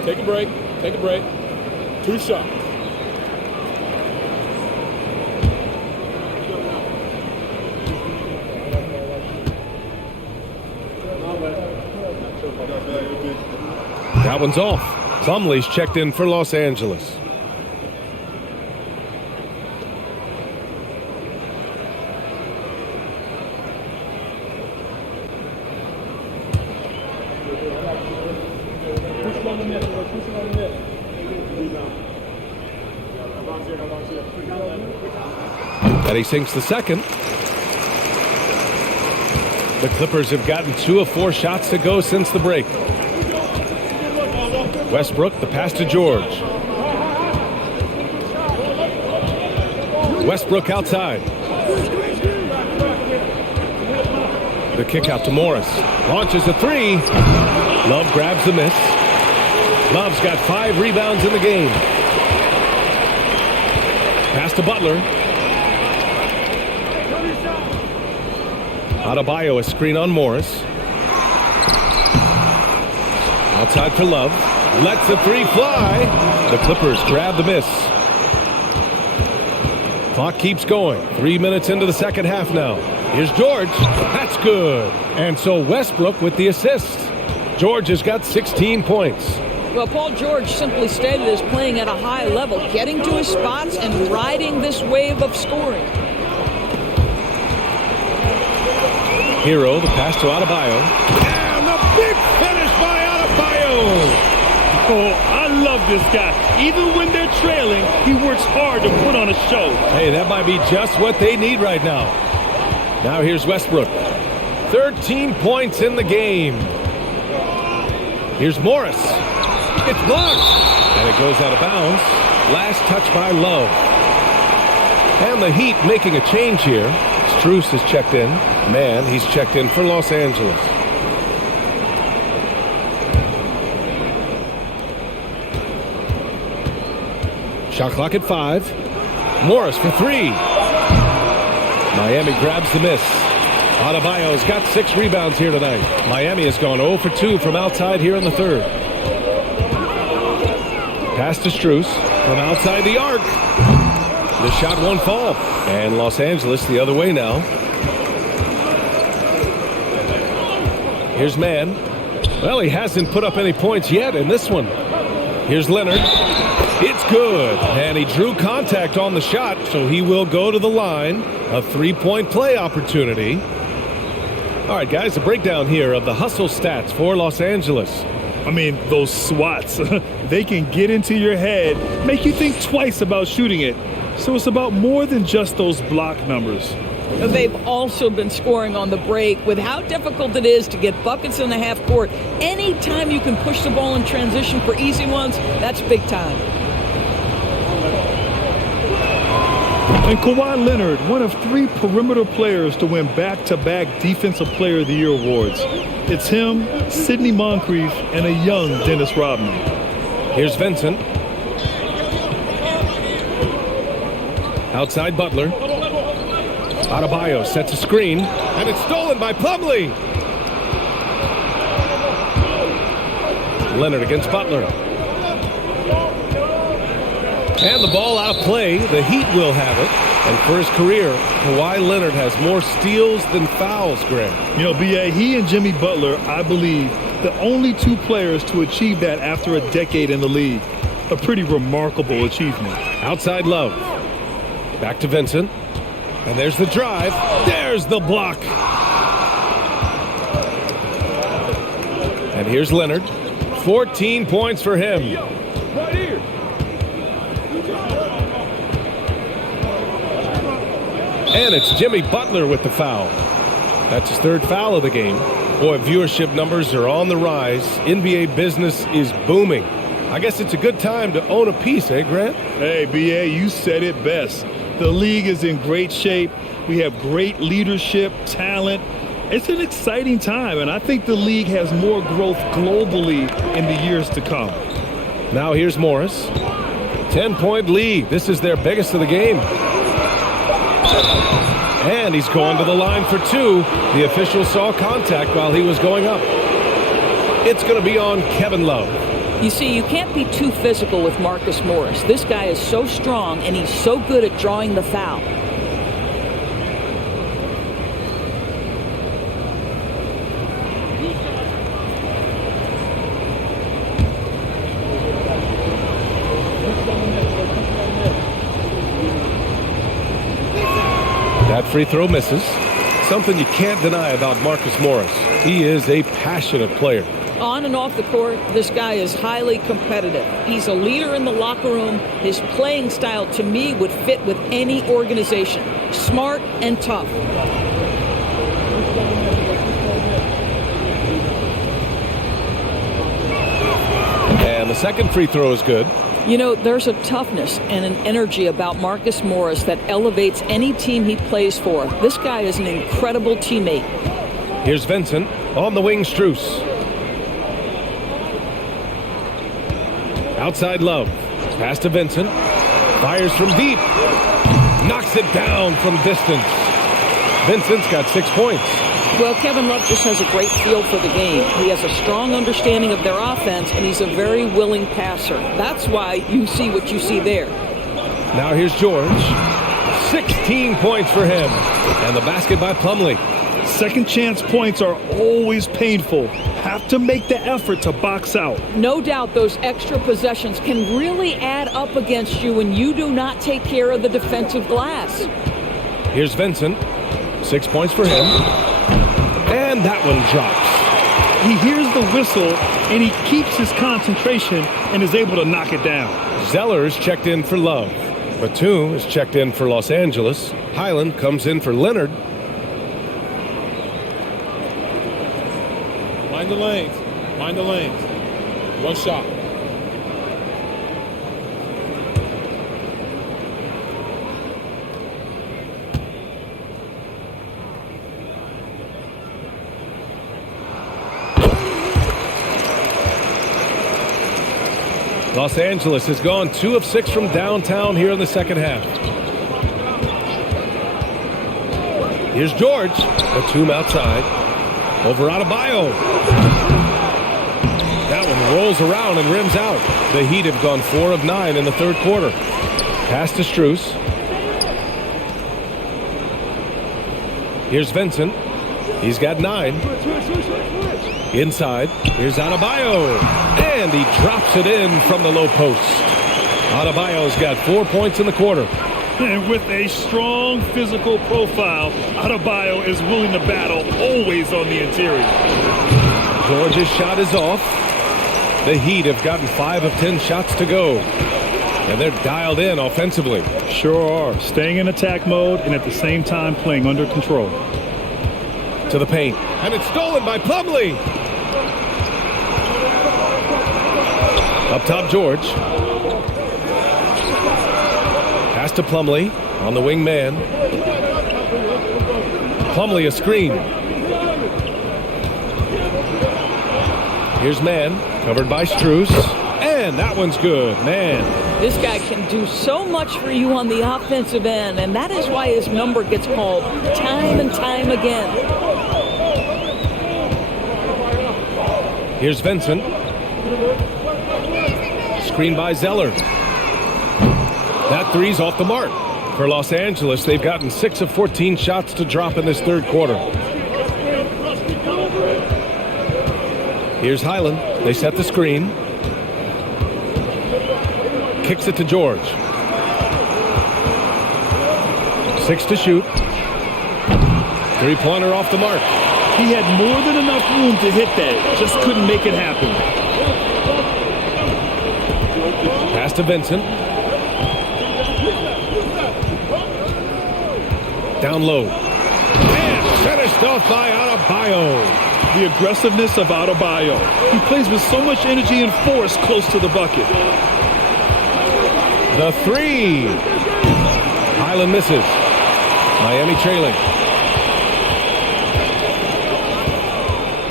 Take a break. Take a break. 2 shots. That one's off. Plumlee's checked in for Los Angeles. And he sinks the second. The Clippers have gotten 2 of 4 shots to go since the break. Westbrook, the pass to George. Westbrook outside. The kick out to Morris. Launches a 3. Love grabs the miss. Love's got 5 rebounds in the game. Pass to Butler. Adebayo, a screen on Morris. Outside for Love. Lets the 3 fly. The Clippers grab the miss. Clock keeps going. 3 minutes into the second half now. Here's George. That's good. And so Westbrook with the assist. George has got 16 points. Well, Paul George, simply stated, is playing at a high level, getting to his spots and riding this wave of scoring. Hero, the pass to Adebayo. And the big finish by Adebayo. Oh, I love this guy. Even when they're trailing, he works hard to put on a show. Hey, that might be just what they need right now. Now here's Westbrook. 13 points in the game. Here's Morris. It's blocked. And it goes out of bounds. Last touch by Love. And the Heat making a change here. Strus has checked in. Man, he's checked in for Los Angeles. Shot clock at 5. Morris for 3. Miami grabs the miss. Adebayo's got 6 rebounds here tonight. Miami has gone 0 for 2 from outside here in the third. Pass to Strus from outside the arc. The shot won't fall. And Los Angeles the other way now. Here's Mann. Well, he hasn't put up any points yet in this one. Here's Leonard. It's good. And he drew contact on the shot, so he will go to the line. A 3-point play opportunity. All right, guys, a breakdown here of the hustle stats for Los Angeles. I mean, those swats, they can get into your head, make you think twice about shooting it. So it's about more than just those block numbers. They've also been scoring on the break. With how difficult it is to get buckets in the half court, anytime you can push the ball in transition for easy ones, that's big time. And Kawhi Leonard, one of 3 perimeter players to win back-to-back Defensive Player of the Year awards. It's him, Sidney Moncrief, and a young Dennis Rodman. Here's Vincent. Outside Butler. Adebayo sets a screen, and it's stolen by Plumlee. Leonard against Butler. And the ball out of play. The Heat will have it. And for his career, Kawhi Leonard has more steals than fouls, Greg. You know, B.A., he and Jimmy Butler, I believe, the only 2 players to achieve that after a decade in the league. A pretty remarkable achievement. Outside Love. Back to Vincent. And there's the drive. There's the block. And here's Leonard. 14 points for him. Right here. And it's Jimmy Butler with the foul. That's his 3rd foul of the game. Boy, viewership numbers are on the rise. NBA business is booming. I guess it's a good time to own a piece, eh, Grant? Hey, B.A., you said it best. The league is in great shape. We have great leadership, talent. It's an exciting time, and I think the league has more growth globally in the years to come. Now here's Morris. 10-point lead. This is their biggest of the game. And he's going to the line for 2. The official saw contact while he was going up. It's going to be on Kevin Love. You see, you can't be too physical with Marcus Morris. This guy is so strong, and he's so good at drawing the foul. That free throw misses. Something you can't deny about Marcus Morris. He is a passionate player. On and off the court, this guy is highly competitive. He's a leader in the locker room. His playing style, to me, would fit with any organization. Smart and tough. And the second free throw is good. You know, there's a toughness and an energy about Marcus Morris that elevates any team he plays for. This guy is an incredible teammate. Here's Vincent. On the wing, Strus. Outside Love. Pass to Vincent. Fires from deep. Knocks it down from distance. Vincent's got 6 points. Well, Kevin Love just has a great feel for the game. He has a strong understanding of their offense, and he's a very willing passer. That's why you see what you see there. Now here's George. 16 points for him. And the basket by Plumlee. Second chance points are always painful. Have to make the effort to box out. No doubt those extra possessions can really add up against you when you do not take care of the defensive glass. Here's Vincent. 6 points for him. And that one drops. He hears the whistle, and he keeps his concentration and is able to knock it down. Zeller is checked in for Love. Batum is checked in for Los Angeles. Highland comes in for Leonard. Mind the lanes. Mind the lanes. One shot. Los Angeles has gone 2 of 6 from downtown here in the second half. Here's George. Batum outside. Over Adebayo. That one rolls around and rims out. The Heat have gone 4 of 9 in the third quarter. Pass to Strus. Here's Vincent. He's got 9. Inside. Here's Adebayo. And he drops it in from the low post. Adebayo's got 4 points in the quarter. And with a strong physical profile, Adebayo is willing to battle, always on the interior. George's shot is off. The Heat have gotten 5 of 10 shots to go. And they're dialed in offensively. Sure are. Staying in attack mode and at the same time playing under control. To the paint. And it's stolen by Plumlee. Up top, George. Pass to Plumlee on the wing man. Plumlee a screen. Here's Mann, covered by Strus. And that one's good. Man. This guy can do so much for you on the offensive end, and that is why his number gets called time and time again. Here's Vincent. Screen by Zeller. That three's off the mark. For Los Angeles, they've gotten 6 of 14 shots to drop in this third quarter. Here's Highland. They set the screen. Kicks it to George. 6 to shoot. Three-pointer off the mark. He had more than enough room to hit that. Just couldn't make it happen. Pass to Vincent. Down low. And finished off by Adebayo. The aggressiveness of Adebayo. He plays with so much energy and force close to the bucket. The three. Highland misses. Miami trailing.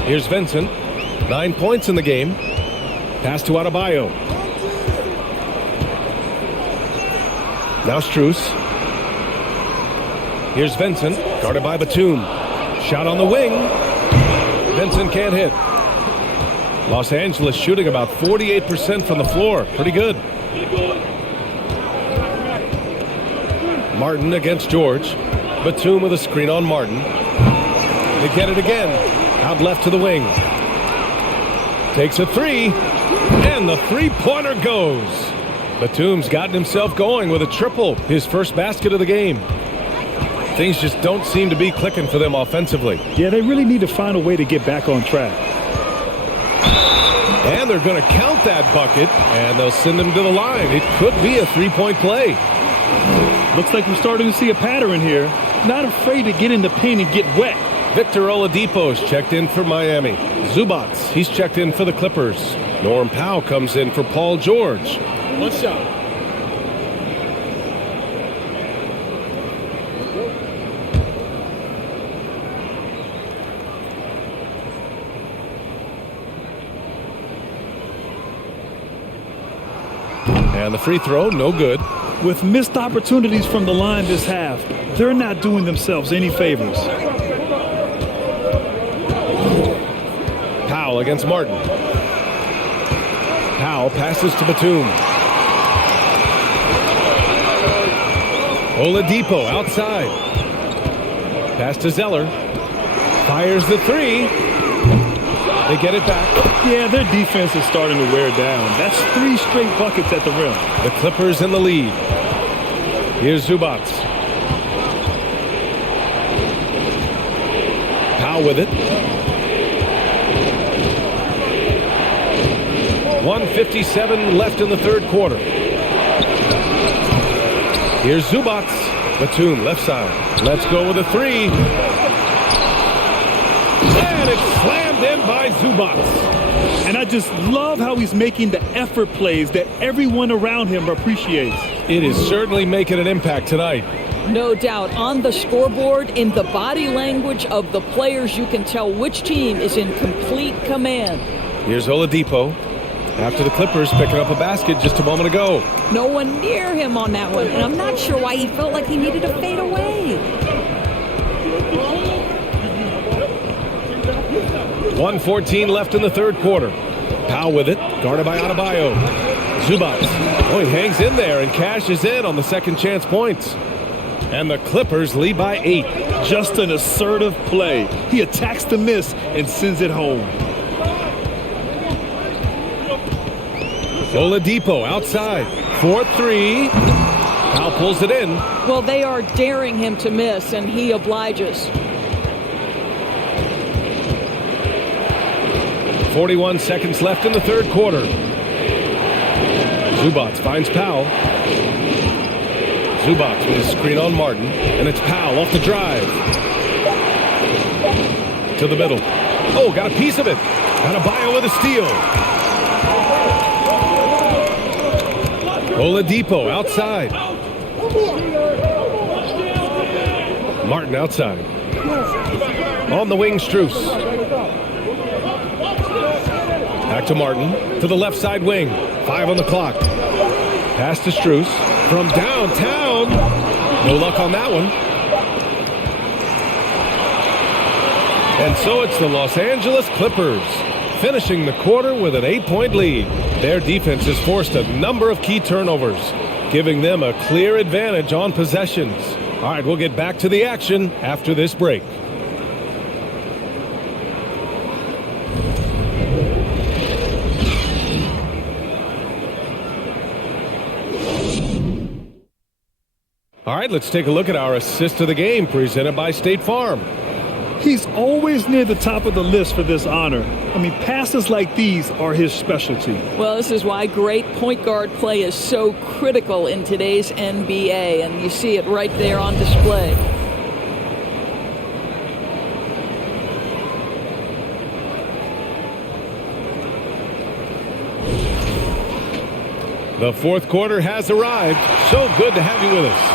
Here's Vincent. 9 points in the game. Pass to Adebayo. Now Strus. Here's Vincent. Guarded by Batum. Shot on the wing. Vincent can't hit. Los Angeles shooting about 48% from the floor. Pretty good. Martin against George. Batum with a screen on Martin. They get it again. Out left to the wing. Takes a three. And the three-pointer goes. Batum's gotten himself going with a triple. His first basket of the game. Things just don't seem to be clicking for them offensively. Yeah, they really need to find a way to get back on track. And they're going to count that bucket, and they'll send him to the line. It could be a three-point play. Looks like we're starting to see a pattern here. Not afraid to get in the paint and get wet. Victor Oladipo's checked in for Miami. Zubac, he's checked in for the Clippers. Norm Powell comes in for Paul George. One shot. And the free throw, no good. With missed opportunities from the line this half, they're not doing themselves any favors. Powell against Martin. Powell passes to Batum. Oladipo outside. Pass to Zeller. Fires the three. They get it back. Yeah, their defense is starting to wear down. That's 3 straight buckets at the rim. The Clippers in the lead. Here's Zubac. Powell with it. 1:57 left in the third quarter. Here's Zubac. Batum, left side. Let's go with a three. And it's slammed in by Zubac. And I just love how he's making the effort plays that everyone around him appreciates. It is certainly making an impact tonight. No doubt. On the scoreboard, in the body language of the players, you can tell which team is in complete command. Here's Oladipo. After the Clippers picking up a basket just a moment ago. No one near him on that one, and I'm not sure why he felt like he needed to fade away. 1:14 left in the third quarter. Powell with it, guarded by Adebayo. Zubac. Oh, he hangs in there and cashes in on the second chance points. And the Clippers lead by 8. Just an assertive play. He attacks the miss and sends it home. Oladipo outside. 4-3. Powell pulls it in. Well, they are daring him to miss, and he obliges. 41 seconds left in the third quarter. Zubac finds Powell. Zubac with his screen on Martin. And it's Powell off the drive. To the middle. Oh, got a piece of it. Adebayo with a steal. Oladipo outside. Martin outside. On the wing, Strus. Back to Martin. To the left side wing. 5 on the clock. Pass to Strus. From downtown. No luck on that one. And so it's the Los Angeles Clippers finishing the quarter with an 8-point lead. Their defense has forced a number of key turnovers, giving them a clear advantage on possessions. All right, we'll get back to the action after this break. All right, let's take a look at our assist of the game presented by State Farm. He's always near the top of the list for this honor. I mean, passes like these are his specialty. Well, this is why great point guard play is so critical in today's NBA, and you see it right there on display. The fourth quarter has arrived. So good to have you with us.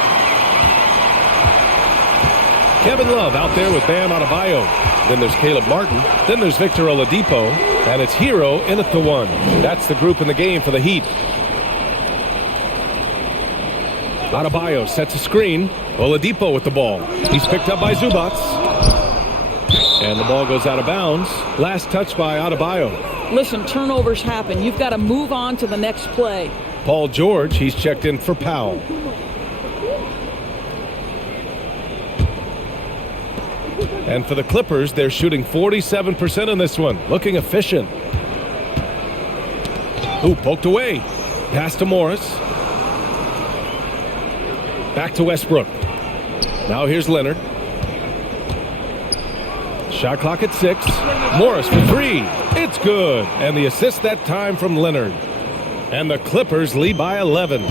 Kevin Love out there with Bam Adebayo. Then there's Caleb Martin. Then there's Victor Oladipo. And it's Hero in at the 1. That's the group in the game for the Heat. Adebayo sets a screen. Oladipo with the ball. He's picked up by Zubac. And the ball goes out of bounds. Last touch by Adebayo. Listen, turnovers happen. You've got to move on to the next play. Paul George, he's checked in for Powell. And for the Clippers, they're shooting 47% in this one. Looking efficient. Ooh, poked away. Pass to Morris. Back to Westbrook. Now here's Leonard. Shot clock at 6. Morris for 3. It's good. And the assist that time from Leonard. And the Clippers lead by 11.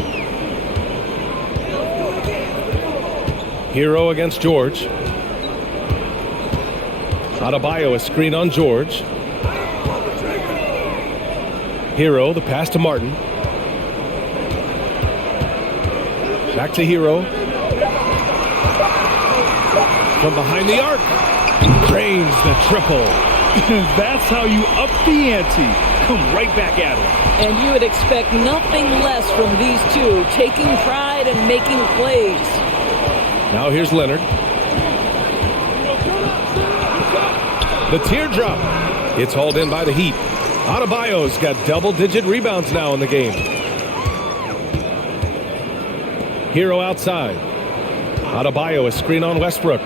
Hero against George. Adebayo, a screen on George. Hero, the pass to Martin. Back to Hero. From behind the arc. Drains the triple. That's how you up the ante. Come right back at him. And you would expect nothing less from these two, taking pride and making plays. Now here's Leonard. The teardrop. It's hauled in by the Heat. Adebayo's got double-digit rebounds now in the game. Hero outside. Adebayo, a screen on Westbrook.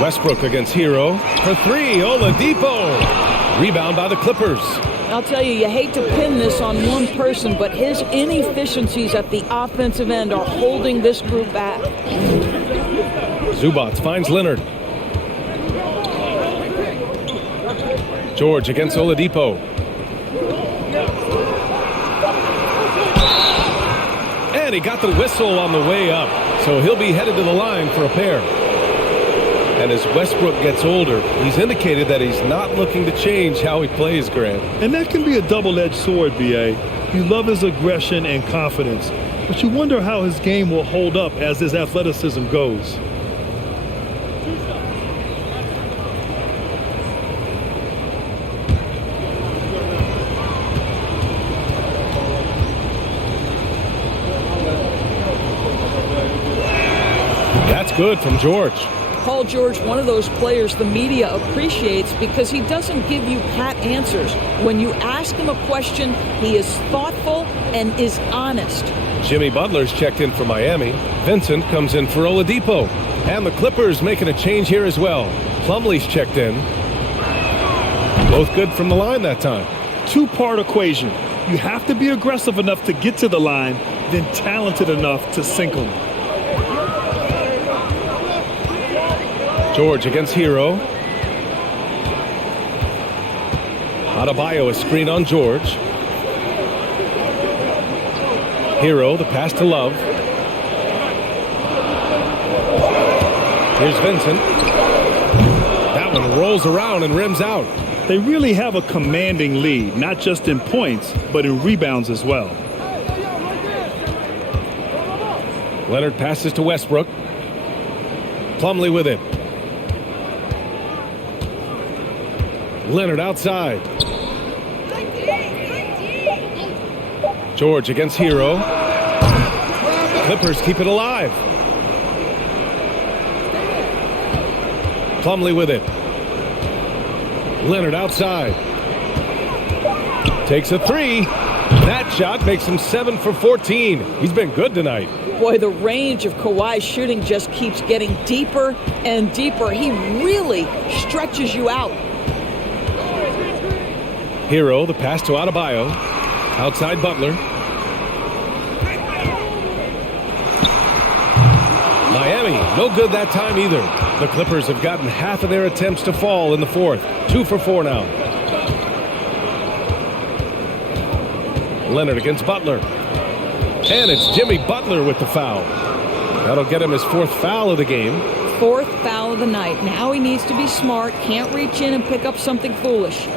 Westbrook against Hero for 3. Oladipo. Rebound by the Clippers. I'll tell you, you hate to pin this on one person, but his inefficiencies at the offensive end are holding this group back. Zubac finds Leonard. George against Oladipo. And he got the whistle on the way up, so he'll be headed to the line for a pair. And as Westbrook gets older, he's indicated that he's not looking to change how he plays, Grant. And that can be a double-edged sword, B.A. You love his aggression and confidence, but you wonder how his game will hold up as his athleticism goes. That's good from George. Paul George, one of those players the media appreciates because he doesn't give you pat answers. When you ask him a question, he is thoughtful and is honest. Jimmy Butler's checked in for Miami. Vincent comes in for Oladipo. And the Clippers making a change here as well. Plumlee's checked in. Both good from the line that time. Two-part equation. You have to be aggressive enough to get to the line, then talented enough to sink them. George against Hero. Adebayo is screen on George. Hero, the pass to Love. Here's Vincent. That one rolls around and rims out. They really have a commanding lead, not just in points, but in rebounds as well. Leonard passes to Westbrook. Plumlee with it. Leonard outside. George against Hero. Clippers keep it alive. Plumlee with it. Leonard outside. Takes a three. That shot makes him 7 for 14. He's been good tonight. Boy, the range of Kawhi's shooting just keeps getting deeper and deeper. He really stretches you out. Hero, the pass to Adebayo. Outside Butler. Miami, no good that time either. The Clippers have gotten half of their attempts to fall in the fourth. 2 for 4 now. Leonard against Butler. And it's Jimmy Butler with the foul. That'll get him his 4th foul of the game. 4th foul of the night. Now he needs to be smart. Can't reach in and pick up something foolish.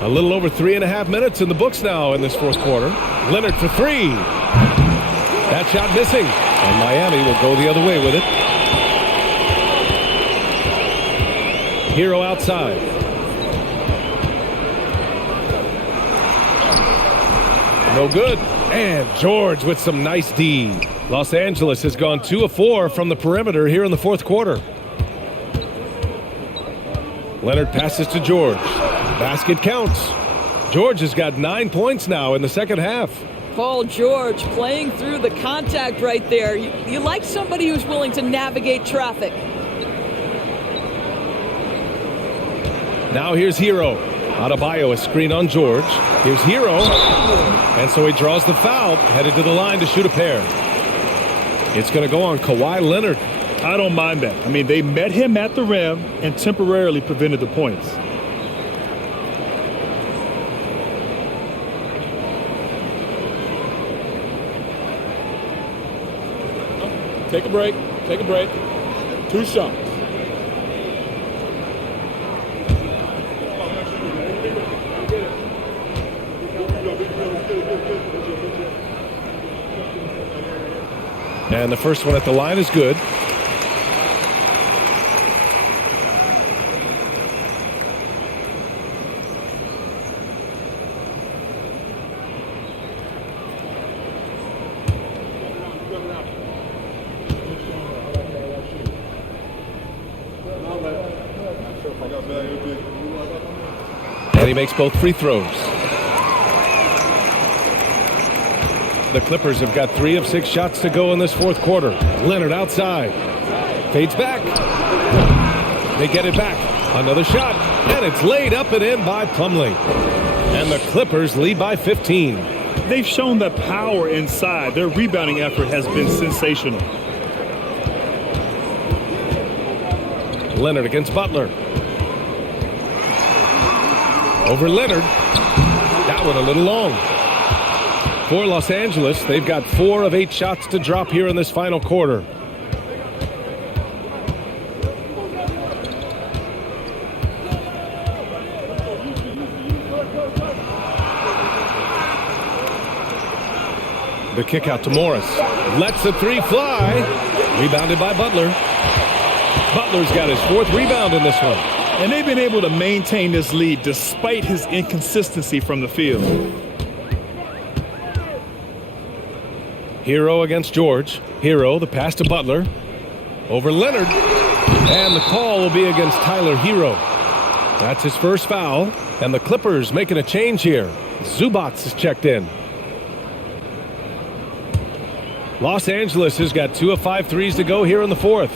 A little over 3.5 minutes in the books now in this fourth quarter. Leonard for 3. That shot missing. And Miami will go the other way with it. Hero outside. No good. And George with some nice D. Los Angeles has gone 2 of 4 from the perimeter here in the fourth quarter. Leonard passes to George. Basket counts. George has got 9 points now in the second half. Paul George playing through the contact right there. You like somebody who's willing to navigate traffic. Now here's Hero. Adebayo, a screen on George. Here's Hero. And so he draws the foul, headed to the line to shoot a pair. It's going to go on Kawhi Leonard. I don't mind that. I mean, they met him at the rim and temporarily prevented the points. Take a break. Take a break. 2 shots. And the first one at the line is good. And he makes both free throws. The Clippers have got 3 of 6 shots to go in this fourth quarter. Leonard outside. Fades back. They get it back. Another shot. And it's laid up and in by Plumlee. And the Clippers lead by 15. They've shown the power inside. Their rebounding effort has been sensational. Leonard against Butler. Over Leonard. That one a little long. For Los Angeles, they've got 4 of 8 shots to drop here in this final quarter. The kick out to Morris. Lets the 3 fly. Rebounded by Butler. Butler's got his 4th rebound in this one. And they've been able to maintain this lead despite his inconsistency from the field. Hero against George. Hero, the pass to Butler. Over Leonard. And the call will be against Tyler Hero. That's his first foul. And the Clippers making a change here. Zubats is checked in. Los Angeles has got 2 of 5 threes to go here in the 4th.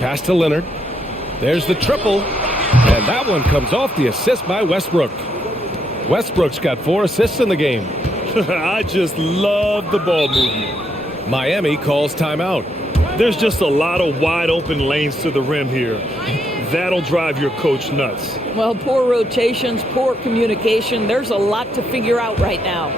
Pass to Leonard. There's the triple. And that one comes off the assist by Westbrook. Westbrook's got 4 assists in the game. I just love the ball movement. Miami calls timeout. There's just a lot of wide open lanes to the rim here. That'll drive your coach nuts. Well, poor rotations, poor communication. There's a lot to figure out right now.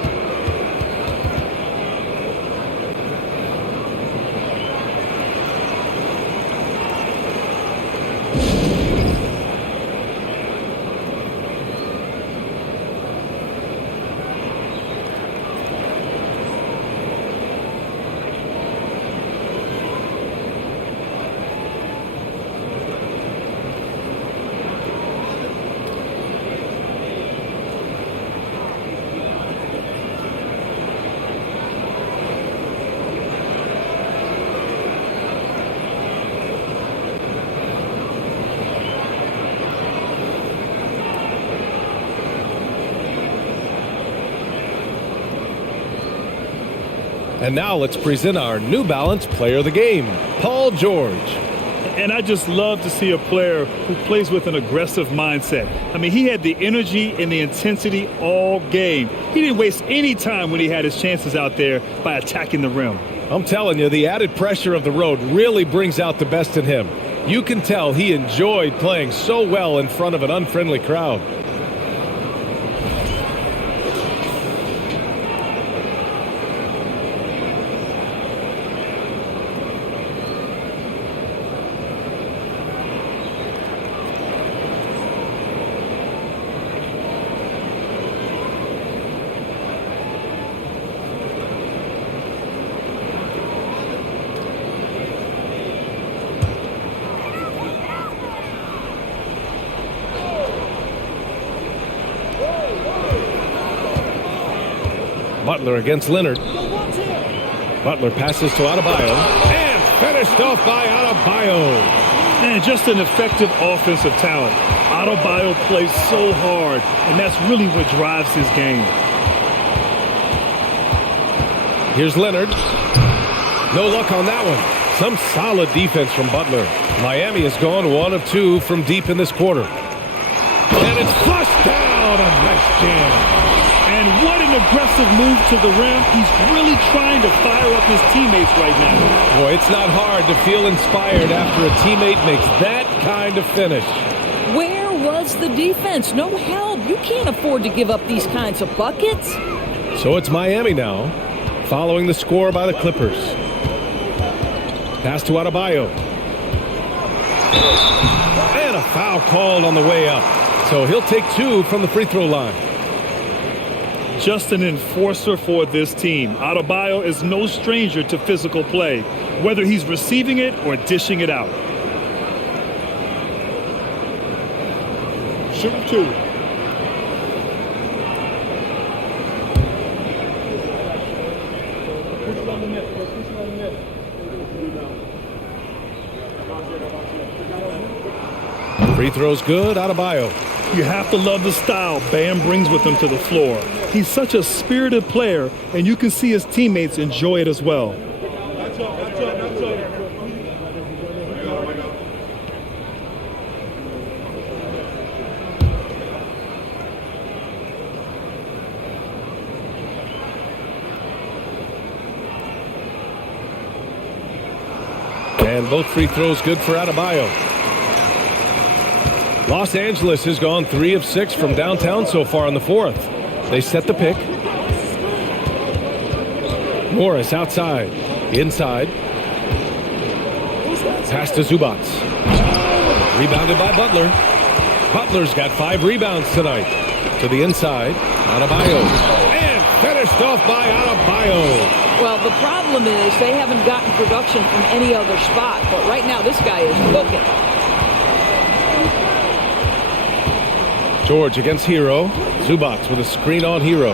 And now let's present our New Balance Player of the Game, Paul George. And I just love to see a player who plays with an aggressive mindset. I mean, he had the energy and the intensity all game. He didn't waste any time when he had his chances out there by attacking the rim. I'm telling you, the added pressure of the road really brings out the best in him. You can tell he enjoyed playing so well in front of an unfriendly crowd. Butler against Leonard. Butler passes to Adebayo. And finished off by Adebayo. Man, just an effective offensive talent. Adebayo plays so hard, and that's really what drives his game. Here's Leonard. No luck on that one. Some solid defense from Butler. Miami has gone 1 of 2 from deep in this quarter. And it's flushed down. A nice jam. And what an aggressive move to the rim. He's really trying to fire up his teammates right now. Boy, it's not hard to feel inspired after a teammate makes that kind of finish. Where was the defense? No help. You can't afford to give up these kinds of buckets. So it's Miami now, following the score by the Clippers. Pass to Adebayo. And a foul called on the way up. So he'll take 2 from the free throw line. Just an enforcer for this team. Adebayo is no stranger to physical play, whether he's receiving it or dishing it out. Shoot 2. Free throw's good. Adebayo. You have to love the style Bam brings with him to the floor. He's such a spirited player, and you can see his teammates enjoy it as well. And both free throws good for Adebayo. Los Angeles has gone 3 of 6 from downtown so far in the fourth. They set the pick. Morris outside. Inside. Pass to Zubac. Rebounded by Butler. Butler's got 5 rebounds tonight. To the inside. Adebayo. And finished off by Adebayo. Well, the problem is they haven't gotten production from any other spot. But right now, this guy is cooking. George against Hero. Zubac with a screen on Hero.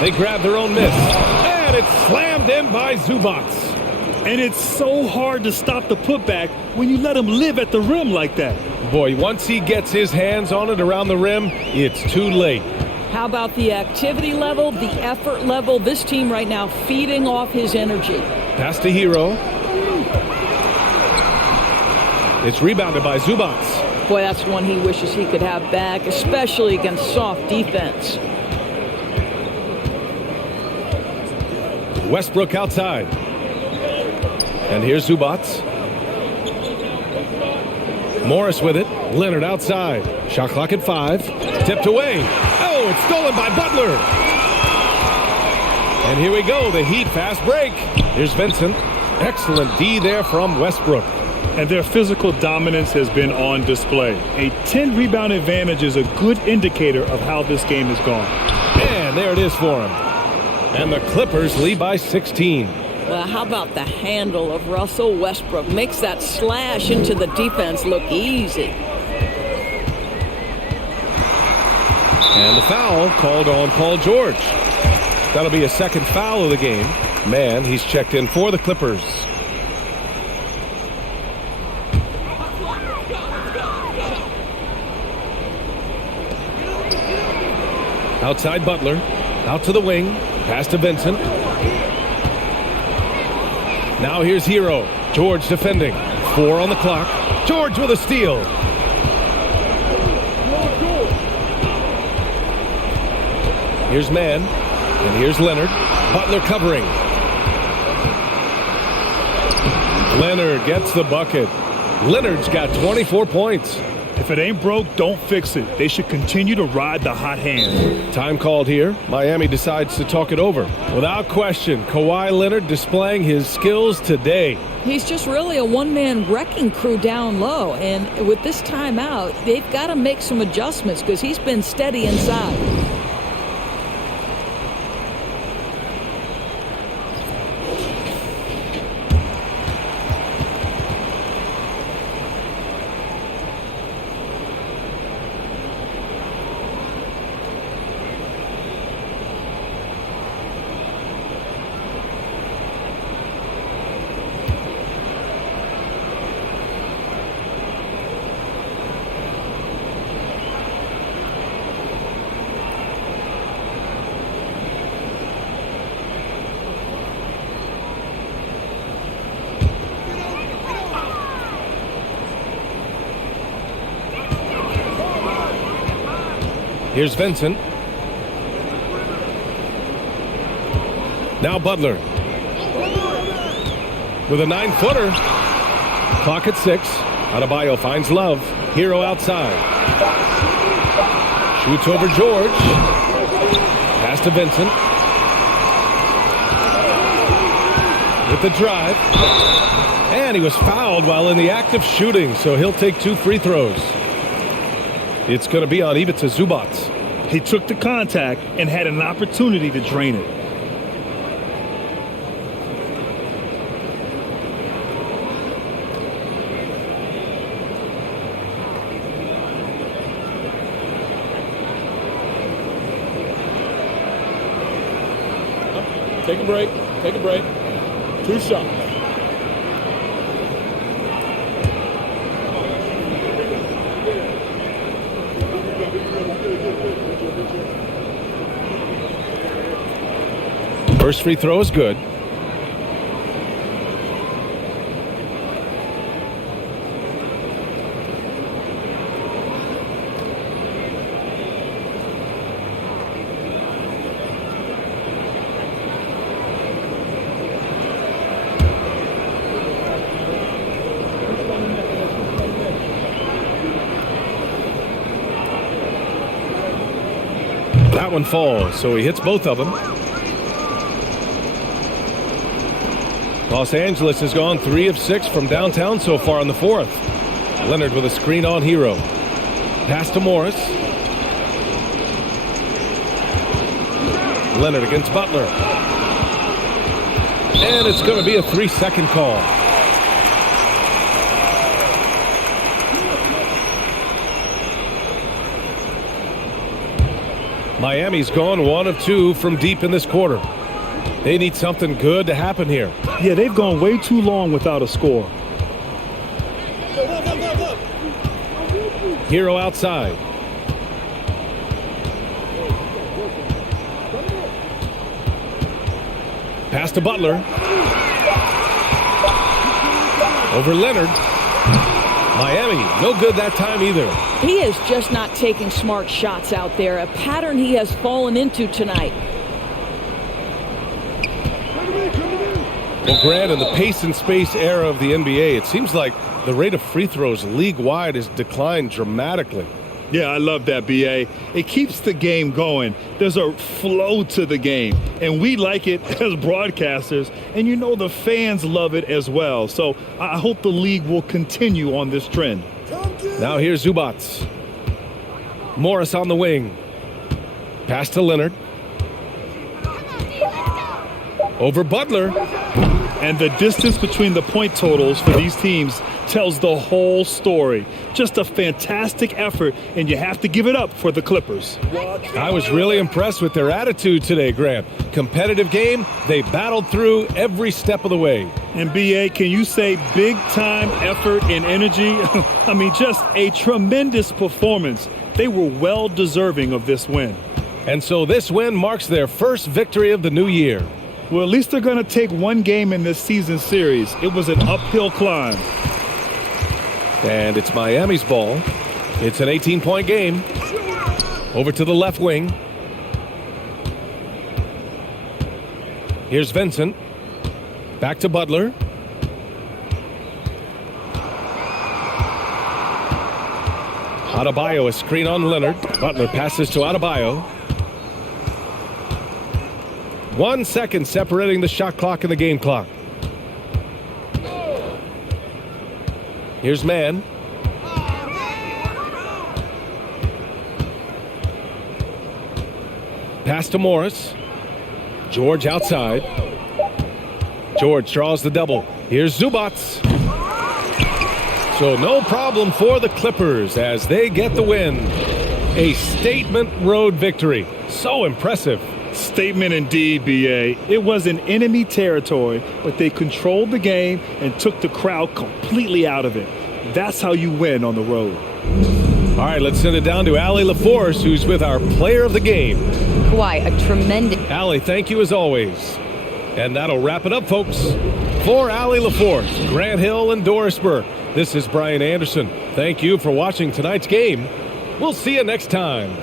They grab their own miss. And it's slammed in by Zubac. And it's so hard to stop the putback when you let him live at the rim like that. Boy, once he gets his hands on it around the rim, it's too late. How about the activity level, the effort level? This team right now feeding off his energy. Pass to Hero. It's rebounded by Zubac. Boy, that's one he wishes he could have back, especially against soft defense. Westbrook outside. And here's Zubac. Morris with it. Leonard outside. Shot clock at 5. Tipped away. Oh, it's stolen by Butler. And here we go. The Heat fast break. Here's Vincent. Excellent D there from Westbrook. And their physical dominance has been on display. A 10-rebound advantage is a good indicator of how this game has gone. And there it is for him. And the Clippers lead by 16. Well, how about the handle of Russell Westbrook? Makes that slash into the defense look easy. And the foul called on Paul George. That'll be a second foul of the game. Man, he's checked in for the Clippers. Outside Butler. Out to the wing. Pass to Vincent. Now here's Hero. George defending. 4 on the clock. George with a steal. Here's Mann. And here's Leonard. Butler covering. Leonard gets the bucket. Leonard's got 24 points. If it ain't broke, don't fix it. They should continue to ride the hot hand. Time called here. Miami decides to talk it over. Without question, Kawhi Leonard displaying his skills today. He's just really a one-man wrecking crew down low. And with this timeout, they've got to make some adjustments because he's been steady inside. Here's Vincent. Now Butler. With a 9-footer. Clock at 6. Adebayo finds Love. Hero outside. Shoots over George. Pass to Vincent. With the drive. And he was fouled while in the act of shooting, so he'll take 2 free throws. It's going to be on Ivica Zubac. He took the contact and had an opportunity to drain it. Take a break. Take a break. 2 shots. First free throw is good. That one falls, so he hits both of them. Los Angeles has gone 3 of 6 from downtown so far in the fourth. Leonard with a screen on Hero. Pass to Morris. Leonard against Butler. And it's going to be a 3-second call. Miami's gone 1 of 2 from deep in this quarter. They need something good to happen here. Yeah, they've gone way too long without a score. Hero outside. Pass to Butler. Over Leonard. Miami, no good that time either. He is just not taking smart shots out there, a pattern he has fallen into tonight. Well, Grant, in the pace and space era of the NBA, it seems like the rate of free throws league-wide has declined dramatically. Yeah, I love that, B.A. It keeps the game going. There's a flow to the game, and we like it as broadcasters, and you know the fans love it as well. So I hope the league will continue on this trend. Now here's Zubac. Morris on the wing. Pass to Leonard. Over Butler. And the distance between the point totals for these teams tells the whole story. Just a fantastic effort, and you have to give it up for the Clippers. I was really impressed with their attitude today, Grant. Competitive game, they battled through every step of the way. And B.A., can you say big-time effort and energy? I mean, just a tremendous performance. They were well deserving of this win. And so this win marks their first victory of the new year. Well, at least they're going to take one game in this season series. It was an uphill climb. And it's Miami's ball. It's an 18-point game. Over to the left wing. Here's Vincent. Back to Butler. Adebayo, a screen on Leonard. Butler passes to Adebayo. 1 second separating the shot clock and the game clock. Here's Mann. Pass to Morris. George outside. George draws the double. Here's Zubac. So no problem for the Clippers as they get the win. A statement road victory. So impressive. Statement indeed, B.A. It was in enemy territory, but they controlled the game and took the crowd completely out of it. That's how you win on the road. All right, let's send it down to Allie LaForce, who's with our player of the game. Kawhi, a tremendous... Allie, thank you as always. And that'll wrap it up, folks. For Allie LaForce, Grant Hill, and Doris Burke, this is Brian Anderson. Thank you for watching tonight's game. We'll see you next time.